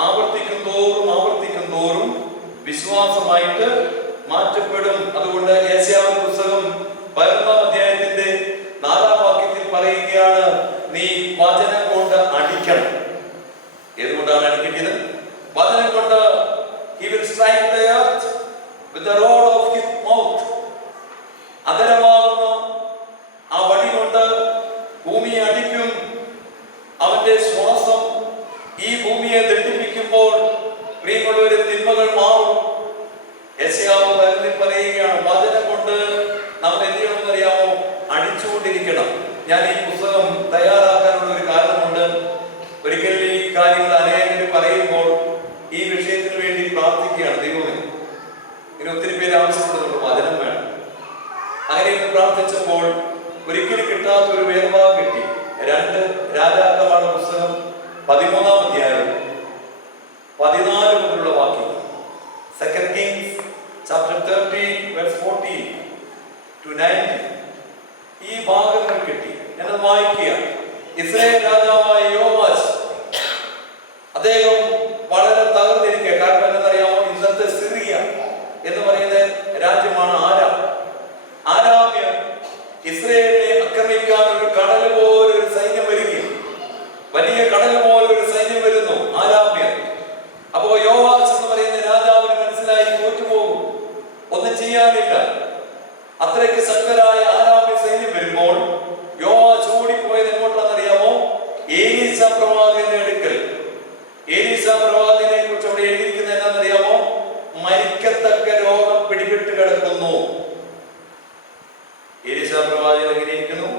ആവർത്തിക്കും തോറും വിശ്വാസമായിട്ട് മാറ്റപ്പെടും. അതുകൊണ്ട് യെശയ്യാവിന്റെ പുസ്തകം 11-ാം അധ്യായത്തിന്റെ 4-ാം വാക്യത്തിൽ പറയുകയാണ്, നീ വചനം കൊണ്ട് അടിക്കണം. ഏതുകൊണ്ടാണ് അടിക്കേണ്ടത്? വചനം കൊണ്ട് he will strike the earth with the rod of his mouth. അതരമാകുന്ന ആ വടി കൊണ്ട് ഭൂമിയെ അടിക്കും. അവന്റെ ശ്വാസം ഈ ഭൂമിയെ ദണ്ഡിപ്പിക്കുമ്പോൾ പ്രിയമുള്ളവരെ തിന്മകൾ മാറും. യെശയ്യാവ് പറയുകയാണ്, വചനം കൊണ്ട് നാം എന്ത് ചെയ്യണമെന്നറിയാമോ? അടിച്ചുകൊണ്ടിരിക്കണം. ഞാൻ ഈ പുസ്തകം തയ്യാറാക്കാനുള്ള ഒരു കാരണമുണ്ട്. ഒരിക്കൽ ഈ കാര്യങ്ങൾ അനേകർ പറയുമ്പോൾ ഈ വിഷയത്തിന് വേണ്ടി പ്രാർത്ഥിക്കുകയാണ്. ദൈവമേ, ഇങ്ങനെ ഒത്തിരി പേര് ആവശ്യപ്പെടുന്നുണ്ട്, വചനം വേണം. അങ്ങനെ പ്രാർത്ഥിച്ചപ്പോൾ ഒരിക്കലും കിട്ടാത്ത ഒരു വേർഭാഗം കിട്ടി. 2 രാജാക്കന്മാരുടെ പുസ്തകം 13-ാം അധ്യായം 14 മുതലുള്ള വാക്യങ്ങൾ. 2 Kings chapter 13 verse 14 to 19. ഈ ഭാഗങ്ങൾ കിട്ടി. എന്നത് വായിക്കുക. ഇസ്രായേൽ രാജാവായ യോവാശ്, അദ്ദേഹം വളരെ തകർന്നിരിക്കുക. കാരണം എന്താണെന്നറിയാമോ? ഇന്നത്തെ സിറിയ എന്ന് പറയുന്ന രാജ്യമാണ് ആരാമ്യർ ഇസ്രായേലിനെ ആക്രമിക്കാൻ ഒരു കടൽ പോലെ ഒരു സൈന്യം വരികയും, വലിയ കടൽ പോലെ ഒരു സൈന്യം വരുന്നു, ആരാമ്യർ. അപ്പോ യോവാശ് എന്ന് പറയുന്ന രാജാവിന് മനസ്സിലായി തോറ്റുപോകും, ഒന്നും ചെയ്യാനില്ല. അത്രയ്ക്ക് ശക്തരായ ആരാമ്യ സൈന്യം വരുമ്പോൾ യോവാശ് ഓടിപ്പോയത് എങ്ങോട്ടാണെന്നറിയാമോ? ഏലീശ പ്രവാചകന്റെ അടുക്കൽ. ഏലീശ പ്രവാചകനെ കുറിച്ച് അവിടെ എഴുതിയിരിക്കുന്നത് എന്താണെന്നറിയാമോ? മരിക്കത്തക്ക രോഗം പിടിപെട്ട് കിടക്കുന്നു. ഏലീശ പ്രവാചകൻ എങ്ങനെയിരിക്കുന്നു?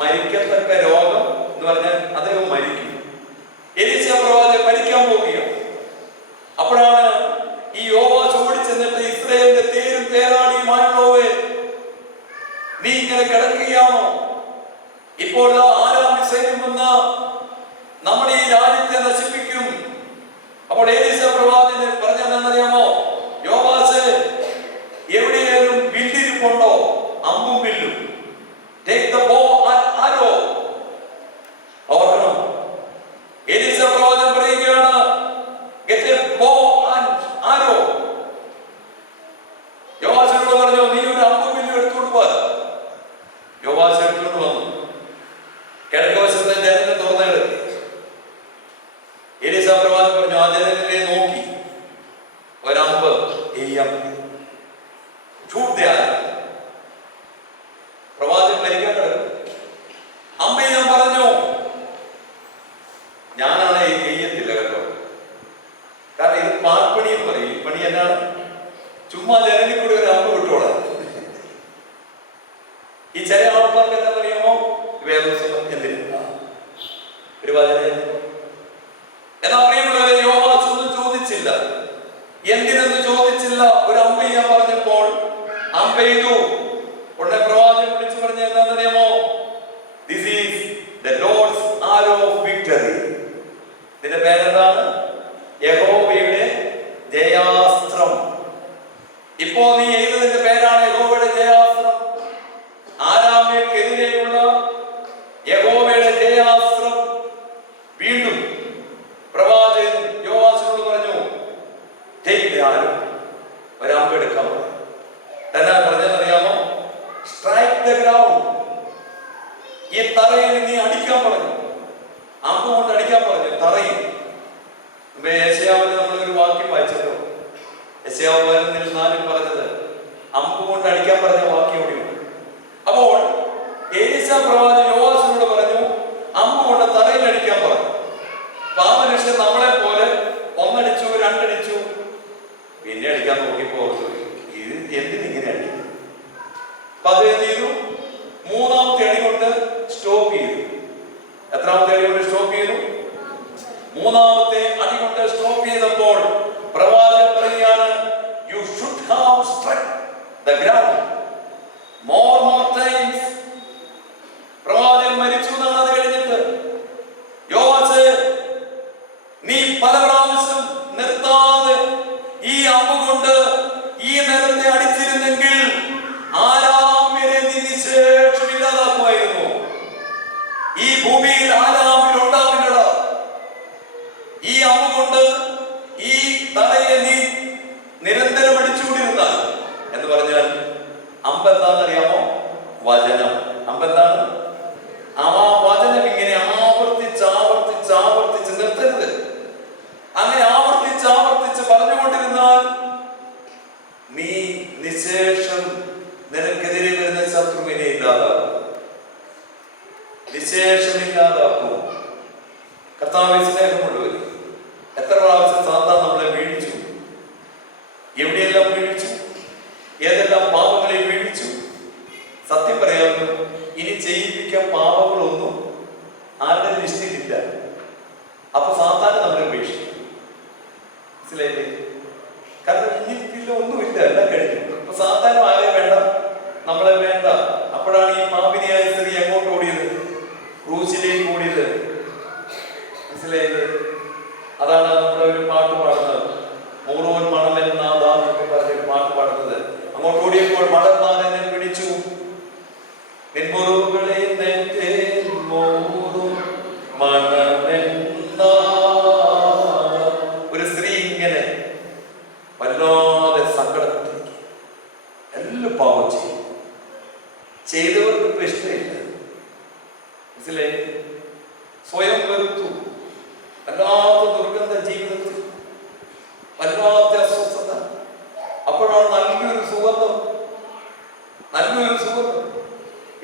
മരിക്കത്തക്ക രോഗം എന്ന് പറഞ്ഞാൽ അദ്ദേഹം മരിക്കും. ഏലീശ പ്രവാചകൻ മരിക്കാൻ പോവുകയാണ്. അപ്പോഴാണ് ഈ യോവാശ് ഓടിച്ചെന്നിട്ട് ഇസ്രായേലിന്റെ തേരും തേരാളിയുമായുള്ളവേ, നീ ഇങ്ങനെ കിടക്കുകയാണോ? ഇപ്പോൾ ആരാമ്യ സൈന്യം വന്ന് നമ്മുടെ ഈ രാജ്യത്തെ നശിപ്പിക്കും. അപ്പോൾ ഏലീശ പ്രവാചകൻ പറഞ്ഞതെന്നറിയാമോ? യോവാശ്, എവിടെയായാലും വില്ലിരിപ്പുണ്ടോ? അമ്പും വില്ലും. Take the bow and arrow. ഓർക്കണം, ഏലീശ പ്രവാചകൻ പറയുകയാണ്, get a bow and arrow. യോവാശിനോട് പറഞ്ഞു, നീ പെയ്തു. ഉടനെ പ്രവാചകൻ വിളിച്ചു പറഞ്ഞ എന്താണെന്നറിയാമോ? This is the Lord's arrow of victory. ഇതിന്റെ പേരെന്താണ്? യഹോവയുടെ ജയാസ്ത്രം. ഇപ്പോ നീ എഴുതുന്നതിന്റെ പേരാണ് യഹോവയുടെ ജയാസ്ത്രം. ആരാമ്യക്കെതിരെയുള്ള യഹോവയുടെ ജയാസ്ത്രം. വീണ്ടും പ്രവാചകൻ യോവാശിനോട് പറഞ്ഞു, ഒരമ്പെടുക്കാൻ പറഞ്ഞു. എന്നാ പറഞ്ഞതെന്നറിയാമോ? Strike the ground. ഈ തറയിൽ നീ അടിക്കാൻ പറഞ്ഞു. അമ്പ് കൊണ്ട് അടിക്കാൻ പറഞ്ഞു തറയിൽ. യെശയ്യാവിൽ നമ്മളൊരു വാക്യം വായിച്ചല്ലോ. യെശയ്യാവ് 4 പറഞ്ഞത് അമ്പ് കൊണ്ട് അടിക്കാൻ പറഞ്ഞ വാക്യം കൂടിയുണ്ട്. അപ്പോൾ എലീശാ പ്രവാചകൻ യോവാശിനോട് പറഞ്ഞു, അമ്പ് കൊണ്ട് തറയിൽ അടിക്കാൻ പറഞ്ഞു. ആ മനുഷ്യൻ നമ്മളെ പോലെ 1 അടിച്ചു, 2 അടിച്ചു, പിന്നെ അടിക്കാൻ നോക്കിയപ്പോ ഇത് എന്തിനിങ്ങനെ അടിക്കും? അപ്പൊ അത് എന്ത് ചെയ്തു? 3ാമത്തെ അടി കൊണ്ട് സ്റ്റോപ്പ് ചെയ്തു. എത്രാമത്തെ അടി കൊണ്ട് സ്റ്റോപ്പ് ചെയ്തു? 3ാമത്തെ അടി കൊണ്ട് സ്റ്റോപ്പ് ചെയ്തപ്പോൾ പ്രവാചകൻ പറയുകയാണ്, you should have strike the ground more times. പ്രവാചകൻ മരിച്ചു എന്നാണ് അത് കഴിഞ്ഞിട്ട്. യോവാശേ, നീ പല പ്രാവശ്യം നിർത്താതെ ഈ അമ്പ് കൊണ്ട് ഈ നിലത്തെ അടിച്ചിരുന്നെങ്കിൽ ആരാമ്യരെ നീ നിശേഷം ഇല്ലാതാക്കുമായിരുന്നു. ഈ ഭൂമിയിൽ ആരാമ്യരുണ്ടാവില്ല. ഈ അമ്പ് കൊണ്ട് ഈ തലയെ നീ നിരന്തരം അടിച്ചുകൊണ്ടിരുന്നാൽ എന്ന് പറഞ്ഞാൽ അമ്പ് എന്താണെന്നറിയാമോ? വചനം. അമ്പ് എന്താണ്? ആ വചനം ഇങ്ങനെ ആവർത്തിച്ച് നിർത്തരുത്. അങ്ങനെ ആവർത്തിച്ച് പറഞ്ഞുകൊണ്ടിരുന്നാൽ നീ നിശേഷം നിനക്കെതിരെ വരുന്ന ശത്രുവിനെ ഇല്ലാതാക്കും. നിശേഷം ഇല്ലാതാക്കും. കർത്താവേ, സ്നേഹമുള്ളവർ, എത്ര പ്രാവശ്യം സാത്താൻ നമ്മളെ വീഴിച്ചു? എവിടെയെല്ലാം വീഴിച്ചു? ഏതെല്ലാം പാപങ്ങളെ വീഴിച്ചു? സത്യം പറയാമല്ലോ, ഇനി ചെയ്യിപ്പിക്കാൻ പാപങ്ങളൊന്നും ആരുടെ ലിസ്റ്റിലില്ല. അപ്പൊ സാത്താൻ നമ്മളെ ഉപേക്ഷിക്കും. മനസ്സിലായില്ലേ? കാരണം ഇനിയില്ല, ഒന്നുമില്ല, എല്ലാം കഴിഞ്ഞു. അപ്പൊ സാത്താനും ആരെ വേണ്ട? നമ്മളെ വേണ്ട. അപ്പോഴാണ് ഈ പാപിനിയായ സ്ത്രീ എങ്ങോട്ട് ഓടിയത്? ക്രൂശിലേക്ക് ഓടിയത്. മനസ്സിലായില്ലേ? അതാണ് നമ്മുടെ ഒരു പാട്ട് പാടുന്നത്, മൂറോൻ മണമെന്നാന്നൊക്കെ പറഞ്ഞൊരു പാട്ട് പാടുന്നത്. അങ്ങോട്ട് ഓടിയപ്പോൾ മടത്താൻ എന്നെ പിടിച്ചു, നിൻമുറിവുകളെ ഒരു സ്ത്രീ ഇങ്ങനെ വല്ലാതെ സങ്കടപ്പെട്ടിരിക്കും. എല്ലാം പാപം ചെയ്തവർക്ക് ഇപ്പൊ ഇഷ്ടമില്ല. മനസ്സിലായി? സ്വയം വെറുത്തു. വല്ലാത്ത ദുർഗന്ധ ജീവിതത്തിൽ, വല്ലാത്ത അസ്വസ്ഥത. അപ്പോഴാണ് നല്ലൊരു സുഗന്ധം.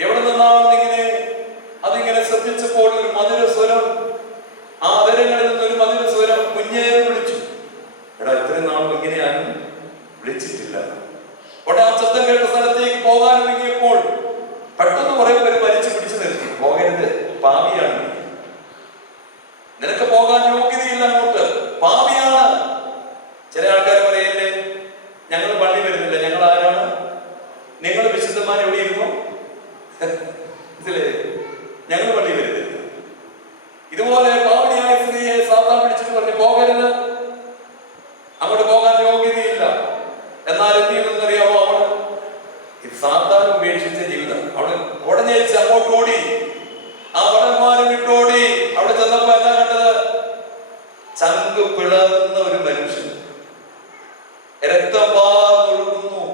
എവിടെ നിന്നാണെന്ന് അതിങ്ങനെ ശ്രദ്ധിച്ചപ്പോൾ ഒരു മധുര സ്വരം, ആ അതരങ്ങളിൽ നിന്നൊരു മധുര സ്വരം കുഞ്ഞേനെ വിളിച്ചു. എടാ, ഇത്രയും നാളും ഇങ്ങനെ ആരും വിളിച്ചിട്ടില്ല. ഉടനെ ആ ശബ്ദം കേട്ട സ്ഥലത്തേക്ക് പോകാൻ ഒരുങ്ങിയപ്പോൾ പെട്ടെന്ന് കുറെ പേര് വലിച്ചു പിടിച്ചു നിർത്തി. പോകരുത്, പാപിയാണ്, നിനക്ക് പോകാൻ യോഗ്യതയില്ല, അങ്ങോട്ട് പാപിയാണ്. ചില ആൾക്കാർ പറയല്ലേ, ഞങ്ങൾ പള്ളി വരുന്നില്ല, ഞങ്ങൾ ആരാണ്? നിങ്ങൾ വിശുദ്ധന്മാർ എവിടെ ഇരുന്നു? ഞങ്ങൾ പള്ളി വരുന്നില്ല. ഇതുപോലെ പാവനിയായ സ്ത്രീയെ സാത്താൻ പിടിച്ചിട്ട് പറഞ്ഞു, പോകരുത്, അങ്ങോട്ട് പോകാൻ യോഗ്യതയില്ല. എന്നാൽ എന്ത് ചെയ്യുന്നറിയാമോ? അവള് സാത്താൻ ഉപേക്ഷിച്ച ജീവിതം. അവള് ഉടനെ അങ്ങോട്ട് ഓടി, ആ വടന്മാരും വിട്ടോടി. അവിടെ ചെന്നപ്പോ എന്താ കണ്ടത്? ചങ്ക് പിളർന്ന ഒരു മനുഷ്യൻ, രക്തം വാർന്നൊഴുകുന്നു.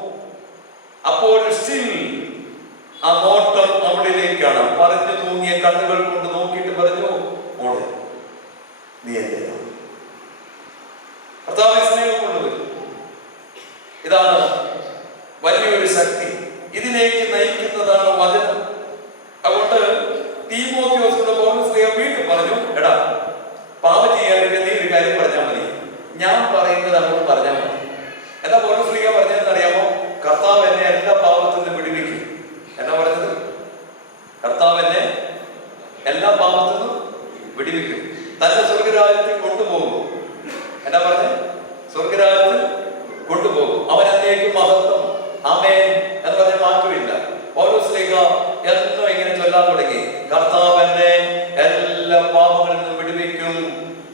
അപ്പോൾ സ്റ്റിൽ ആ നോട്ടം അവളിലേക്കാണ്. പറഞ്ഞു തൂങ്ങിയ കണ്ണുകൾ കൊണ്ട് നോക്കിയിട്ട് പറഞ്ഞു, മോളെ, നീ എന്തിനാ? കർത്താവേ, സ്നേഹം കൊണ്ടുവരും. ഇതാണ് വലിയൊരു ശക്തി. ഇതിലേക്ക് നയിക്കുന്നതാണ് വചനം. അതുകൊണ്ട് തീമോഥെയോസിനോട് പൗലോസ് വീണ്ടും പറഞ്ഞു, എടാ, പാപം ചെയ്യാതെ നീ ഒരു കാര്യം പറഞ്ഞാൽ മതി, ഞാൻ പറയുന്നത് അങ്ങോട്ട് പറഞ്ഞാൽ മതി. എന്താ പൗലോസ് പറഞ്ഞതെന്ന് അറിയാമോ? കർത്താവ് എന്നെ എല്ലാ പാപത്തിൽ നിന്നും വിടുവിക്കും. എന്നാ പറഞ്ഞത്? കർത്താവ് എന്നെ എല്ലാ പാപത്തിൽ നിന്നും വിടുവിക്കും, തന്റെ സ്വർഗരാജ്യത്തിൽ കൊണ്ടുപോകും. എന്നാ പറഞ്ഞത്? സ്വർഗരാജ്യത്തിൽ കൊണ്ടുപോകും. അവൻ എന്നേക്കും മഹത്വം, ആമേൻ എന്ന് ചൊല്ലാൻ തുടങ്ങി. കർത്താവ് എന്നെ എല്ലാ പാപങ്ങളിൽ നിന്നും വിടുവിക്കും,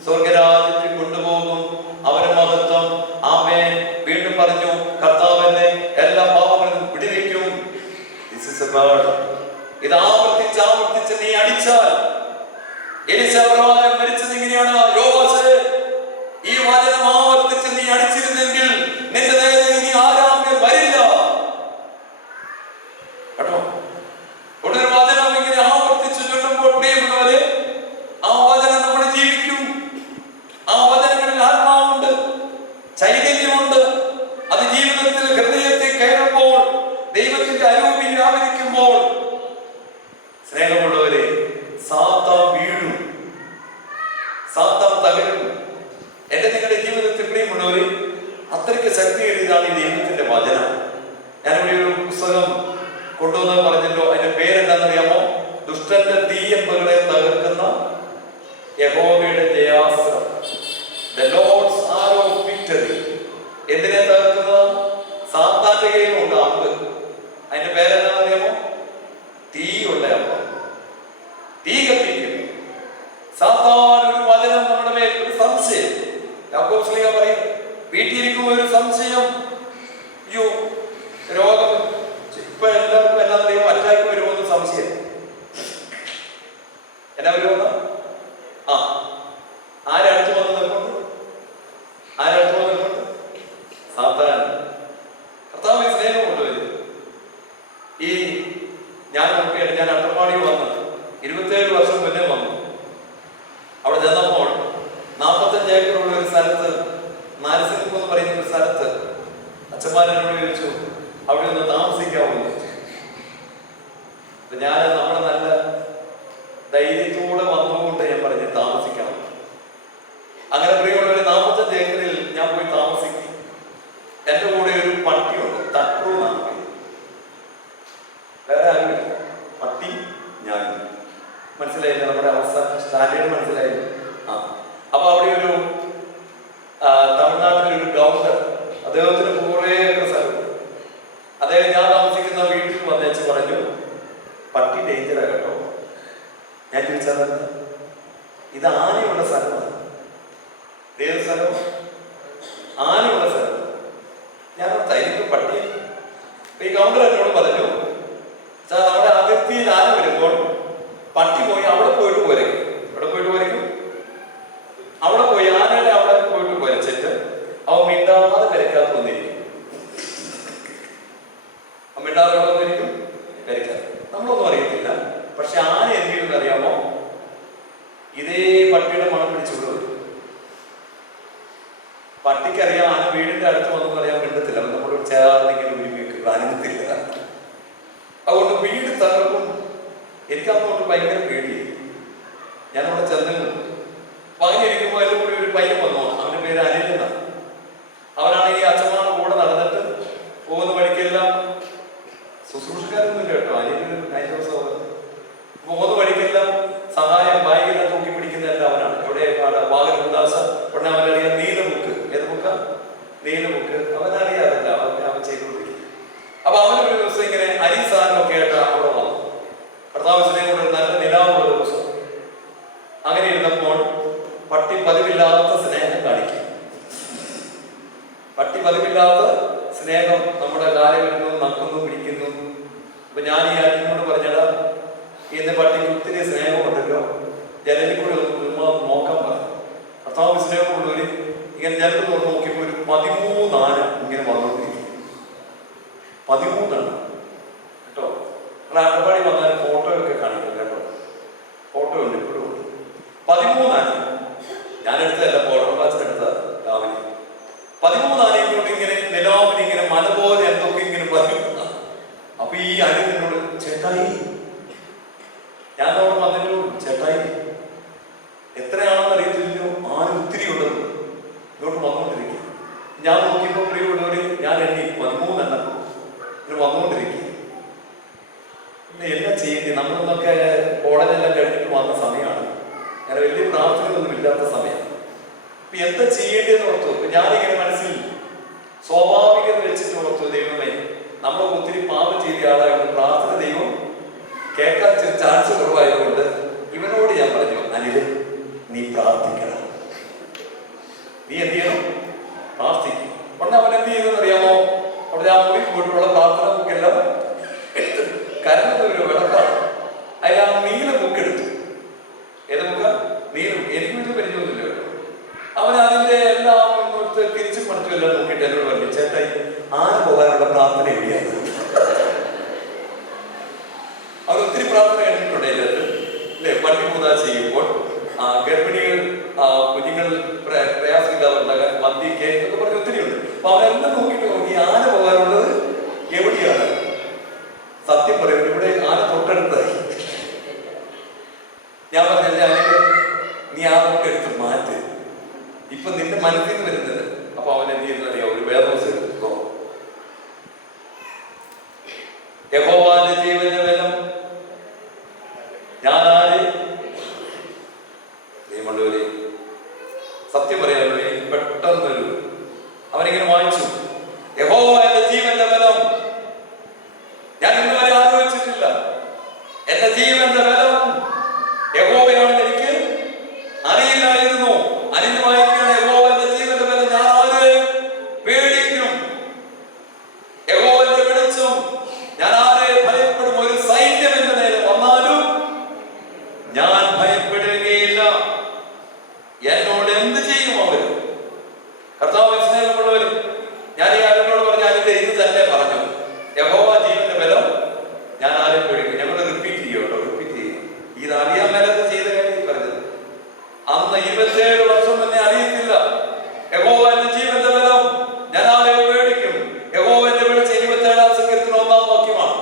സ്വർഗരാജ്യത്തിൽ കൊണ്ടുപോകും, അവന് മഹത്വം. ആമേൻ. വീണ്ടും പറഞ്ഞു, കർത്താവ് എന്നെ എല്ലാ പാപങ്ങളിൽ നിന്നും വിടുവിക്കും. ഇത് ആവർത്തിച്ച് നീ അടിച്ചാൽ, എലീശാ പ്രവാചകൻ മരിച്ചത് ഇങ്ങനെയാണ്. യോവാശേ, ഈ വചനം ആവർത്തിച്ച് നീ അടിച്ചിരുന്നെങ്കിൽ നിന്റെ നേരെ ഇനി ആരാമ്യം വരില്ല കേട്ടോ. ഒരു വചനം ഇങ്ങനെ ആവർത്തിച്ച് ചൊല്ലുമ്പോൾ പ്രിയമുള്ളവരെ, ആ വചനം നമ്മൾ ജീവിക്കും. ആ വചനങ്ങളിൽ ആത്മാവുണ്ട്, ചൈതന്യമുണ്ട്. അത് ജീവിതത്തിൽ ഹൃദയത്തിൽ കയറുമ്പോൾ, ദൈവത്തിന്റെ അരൂപിൽ വ്യാപരിക്കുമ്പോൾ, സ്നേഹമുള്ളവരെ, സാത്താൻ വീഴും, സാത്താൻ തകരും. എന്റെ നിങ്ങളുടെ ജീവിതത്തിൽ പ്രിയമുള്ളവരെ, അത്രയ്ക്ക് ശക്തിയേറിയതാണ് ഈ ദൈവത്തിന്റെ വചനം. ഞാനിവിടെ ഒരു പുസ്തകം കൊണ്ടുവന്ന് പറഞ്ഞല്ലോ. അതിന്റെ പേരെന്താണെന്നറിയാമോ? ദുഷ്ടന്റെ തീയമ്പുകളെ തകർക്കുന്ന യഹോവയുടെ ജയാസ്ത്രം, the Lord's arrow of victory. എന്തിനെ തകർക്കുന്നത്? സാത്താന്റെ കയ്യിലുണ്ട് അമ്പ്. അതിന്റെ പേരെന്താണെന്നറിയാമോ? തീയുള്ള അമ്പ്, തീ കത്തിക്കും. സാത്താൻ ഒരു വചനം നമ്മുടെ മേൽ, ഒരു സംശയം. യാക്കോബ് ശ്ലീഹ പറയും, വീട്ടിലിരിക്കുമ്പോൾ ഒരു സംശയം, അയ്യോ രോഗം, ഇപ്പൊ എല്ലാവർക്കും എന്നാ അറിയുമോ, അറ്റാക്ക് വരുമോന്ന് സംശയം. എന്നാ വരുമോ? ആരടുത്ത് വന്ന് നിൽക്കുന്നു? ആരടുത്ത് വന്ന് നിൽക്കുന്നു? സാത്താൻ. കർത്താവ് സ്നേഹമുള്ളവര്, ഈ ഞാൻ നോക്കിയാണ്, ഞാൻ അട്ടപ്പാടി വന്ന് 27 വർഷം മുന്നേ വന്നു. അവിടെ ചെന്നപ്പോൾ 45 ഏക്കറുള്ള ഒരു സ്ഥലത്ത്, നാരസിംഹം എന്ന് പറയുന്ന ഒരു സ്ഥലത്ത്, അച്ഛന്മാരോട് ചോദിച്ചു അവിടെ ഒന്ന് താമസിക്കാമോ? അപ്പൊ ഞാൻ നമ്മുടെ നല്ല ധൈര്യത്തോടെ വന്നുകൊണ്ട് ഞാൻ പറഞ്ഞു താമസിക്കണം. അങ്ങനെ പ്രിയമുള്ള ഒരു 45 ഏക്കറിൽ ഞാൻ പോയി താമസിക്കും. എന്റെ കൂടെ ഒരു പട്ടിയുണ്ട്, തക്രു എന്നാണ് പേര്. വേറെ ആരുമില്ല, പട്ടി ഞാൻ. മനസ്സിലായില്ല നമ്മുടെ അവസ്ഥ, സ്റ്റാൻഡേർഡ് മനസ്സിലായില്ല. അപ്പൊ അവിടെ ഒരു തമിഴ്നാട്ടിലൊരു ഗവർണർ, അദ്ദേഹത്തിന് കുറേ സ്ഥലം. അദ്ദേഹം ഞാൻ താമസിക്കുന്ന വീട്ടിൽ വന്നേച്ച് പറഞ്ഞു, പട്ടി ഡേഞ്ചറാ കേട്ടോ. ഞാൻ ചോദിച്ചാൽ ഇത് ആനയുള്ള സ്ഥലമാണ്. ഏത് സ്ഥലം? ആനയുള്ള സ്ഥലം. ഞാൻ തൈക്ക് പട്ടി. ഈ ഗവർണർ എന്നോട് പറഞ്ഞു, നമ്മുടെ അതിർത്തിയിൽ ആന വരുമ്പോൾ പട്ടി പോയി അവിടെ പോയിട്ട് പോരയ്ക്കും. അവിടെ പോയിട്ട് പോരയ്ക്കും, അവിടെ പോയി ആനയുടെ അവിടെ പോയിട്ട് കുരച്ചിട്ട് അവൻ മിണ്ടാതെ പെരക്കാത്ത വന്നിരിക്കും. മിണ്ടാതെ അവിടെ വന്നിരിക്കും, പെരക്കാത്ത. നമ്മളൊന്നും അറിയത്തില്ല. പക്ഷെ ആന എന്ത് ചെയ്യുമെന്ന് അറിയാമോ? ഇതേ പട്ടിയുടെ മണം പിടിച്ചുകൊണ്ട് വരും. പട്ടിക്കറിയാം ആന വീടിന്റെ അടുത്ത് വന്നു പറയാൻ മിണ്ടത്തില്ല, നമ്മളോട് ചേർന്നെങ്കിലും ഒരുമിക്ക് കാണിക്കത്തില്ല. അതുകൊണ്ട് വീട് തകർക്കും. എനിക്കങ്ങോട്ട് ഭയങ്കര പേടിയായി. ഞാനവിടെ ചെന്നു. അപ്പൊ അങ്ങനെ ഇരിക്കുമ്പോൾ അതിൽ കൂടി ഒരു പയ്യൻ വന്നു. അവന്റെ പേര് അനിൽ എന്നാണ്. അവനാണെങ്കിൽ അച്ഛന്മാരുടെ കൂടെ നടന്നിട്ട് പോകുന്ന വഴിക്കെല്ലാം, ശുശ്രൂഷക്കാരൊന്നുമില്ല കേട്ടോ, അനിൽ 9 ദിവസം പോകുന്ന വഴിക്കെല്ലാം സഹായം ബാഗെല്ലാം തൂക്കി പിടിക്കുന്നതല്ല അവനാണ്. എവിടെ വാഗനദാസ ഉടനെ അവനറിയാം നീല ബുക്ക്. ഏത് ബുക്കാ? നീല ബുക്ക്. അവനറിയാതല്ല, അവൻ ചെയ്തുകൊണ്ടിരിക്കും. അപ്പൊ അവനൊരു ദിവസം ഇങ്ങനെ അരി സാധനമൊക്കെ ആയിട്ട് അവിടെ വന്നു. കർത്താവിനെ കൊണ്ട് നല്ല നിലാവുള്ള ദിവസം. അങ്ങനെ ഇരുന്നപ്പോൾ പട്ടി പതിവില്ലാത്ത സ്നേഹം കാണിക്കും. പട്ടി പതിവില്ലാത്ത സ്നേഹം നമ്മുടെ കാലുകളിൽ നക്കുന്നു, പിടിക്കുന്നു. അപ്പൊ ഞാൻ ഈ അച്ഛനോട് പറഞ്ഞടാ, ഇന്ന് പട്ടിക്ക് ഒത്തിരി സ്നേഹമുണ്ടല്ലോ, ജനലിൽ കൂടെ ഒന്ന് നോക്കാൻ പറഞ്ഞു. കർത്താവ് സ്നേഹമുള്ളവര് ഇങ്ങനെ ജനലിൽ നോക്കിയപ്പോൾ ഒരു 13 ആന ഇങ്ങനെ വന്നുകൊണ്ടിരിക്കും. 13 കേട്ടോ. അട്ടപ്പാടി വന്നാൽ ഫോട്ടോ ഒക്കെ കാണിക്കും കേട്ടോ. ഫോട്ടോ ഉണ്ട്, ഇപ്പോഴും ഉണ്ട്. 13 ആന. ഞാനെടുത്തതല്ല, ഫോട്ടോ ക്ലാസ്സിനെടുത്തതാണ് രാവിലെ. 13 ആനയും കൊണ്ട് ഇങ്ങനെ നിലാവിന് ഇങ്ങനെ മല പോലെ എന്തൊക്കെ ഇങ്ങനെ പറയും. അപ്പൊ ഈ അനിലിനോട് ചേട്ടായി, ഞാൻ അവിടെ വന്നിട്ടു, ചേട്ടായി എത്രയാണെന്ന് അറിയത്തില്ലല്ലോ, ആന ഒത്തിരി ഉള്ളത് ഇങ്ങോട്ട് വന്നുകൊണ്ടിരിക്കും. ഞാൻ നോക്കിയപ്പോൾ പ്രിയമുള്ളവര്, ഞാൻ എണ്ണി 13 എണ്ണം ഇങ്ങനെ വന്നുകൊണ്ടിരിക്കും. എല്ലാം ചെയ്യേണ്ടി, നമ്മളൊന്നൊക്കെ കോളേജെല്ലാം കഴിഞ്ഞിട്ട് വന്ന സമയമാണ്. അങ്ങനെ വലിയ പ്രാർത്ഥനയൊന്നും ഇല്ലാത്ത സമയം. അപ്പൊ എന്താ ചെയ്യേണ്ടതെന്ന് ഓർത്തു. അപ്പൊ ഞാനിങ്ങനെ മനസ്സിൽ സ്വാഭാവികത വെച്ചിട്ട് ഓർത്തു, ദൈവമേ നമ്മളൊക്കെ ഒത്തിരി പാപം ചെയ്ത ആളായതുകൊണ്ട് പ്രാർത്ഥന ദൈവം കേൾക്കാൻ ചാൻസ് കുറവായതുകൊണ്ട് ഇവനോട് ഞാൻ പറഞ്ഞു, അനില് നീ പ്രാർത്ഥിക്കണം, നീ എന്ത് ചെയ്യണം, പ്രാർത്ഥിക്കും. ഉടനെ അവൻ എന്ത് ചെയ്യുമെന്ന് അറിയാമോ? അവിടെ ആ മുറി പോയിട്ടുള്ള പ്രാർത്ഥന ബുക്കെല്ലാം കരഞ്ഞ ഒരു വിളക്കാണ്. അതിൽ ആ നീല ബുക്കെടുത്തു. ഏത് ബുക്ക? നീലും. എനിക്ക് വീട്ടിൽ പരിചയമൊന്നുമില്ല കേട്ടോ. അവൻ അതിന്റെ എല്ലാം തിരിച്ചു പഠിച്ചു എല്ലാം നോക്കിയിട്ട് എന്നോട് പറഞ്ഞു, ചേട്ടായി ആന പോകാനുള്ള പ്രാർത്ഥന എവിടെയാണ്? അവർ ഒത്തിരി പ്രാർത്ഥന കണ്ടിട്ടുണ്ട് അതിനകത്ത് അല്ലെ? പള്ളി പൂതാ ചെയ്യുമ്പോൾ ഗർഭിണികൾ കുഞ്ഞുങ്ങൾ പ്രയാസമില്ലാതുണ്ടാകാൻ മന്തിക്ക് എന്നൊക്കെ പറഞ്ഞ് ഒത്തിരിയുണ്ട്. അപ്പൊ അവരെല്ലാം നോക്കിയിട്ട് നോക്കി ആന പോകാനുള്ളത് എവിടെയാണ്? സത്യം പറയുന്നത് ഇവിടെ ആന തൊട്ടടുത്തായി. ഞാൻ പറഞ്ഞല്ലേ അതിന് നീ ആ ബുക്ക് എടുത്ത് മാറ്റ്, ഇപ്പൊ നിന്റെ മനസ്സിൽ നിന്ന് വരുന്നത്. അപ്പൊ അവൻ എന്ത് ചെയ്യുന്നറിയാം? ഒരു വേദോസ് എടുത്തോ, യഹോവയുടെ ജീവന്റെ ബലം ഞാനാര്? ദൈവമുള്ളവരെ സത്യം പറയാമല്ലോ, എനിക്ക് പെട്ടെന്നൊരു അവനിങ്ങനെ വായിച്ചു, യഹോവയുടെ ജീവന്റെ ബലം. ഞാൻ ഇന്നുവരെ ആലോചിച്ചിട്ടില്ല. എന്റെ ജീവന്റെ ബലം യഹോവയാണെന്ന് എനിക്ക് അറിയില്ലായിരുന്നു. അനിന്ന് വായിക്കുകയാണ്, യഹോവയുടെ ജീവന്റെ ബലം ഞാൻ ആരെ പേടിക്കും? യഹോവയുടെ വെളിച്ചം ഞാൻ ആരെ ഭയപ്പെടും? ഒരു സൈന്യം എന്റെ നേരെ വന്നാലും ഞാൻ ഭയപ്പെടുകയില്ല. എന്നോട് എന്ത് ചെയ്യും അവർ? കർത്താവ് സ്നേഹമുള്ളവർ, ഞാൻ ഈ ആരോട് പറഞ്ഞ അതിന്റെ ഇത് തന്നെ പറഞ്ഞു, യഹോവ ജീവന്റെ ബലം ഞാൻ ആരെയും പേടിക്കും. ഞങ്ങൾ റിപ്പീറ്റ് ചെയ്യും കേട്ടോ, റിപ്പീറ്റ് ചെയ്യും. ഇത് അറിയാൻ മേലത്ത് ചെയ്ത കാര്യം പറഞ്ഞത്. അന്ന് 27 വർഷം തന്നെ അറിയത്തില്ല. യഹോവന്റെ ജീവന്റെ ബലം ഞാൻ ആരെയും പേടിക്കും. യഹോവന്റെ വെളിച്ചം 27-ാം സങ്കീർത്തനം 1-ാം വാക്യമാണ്.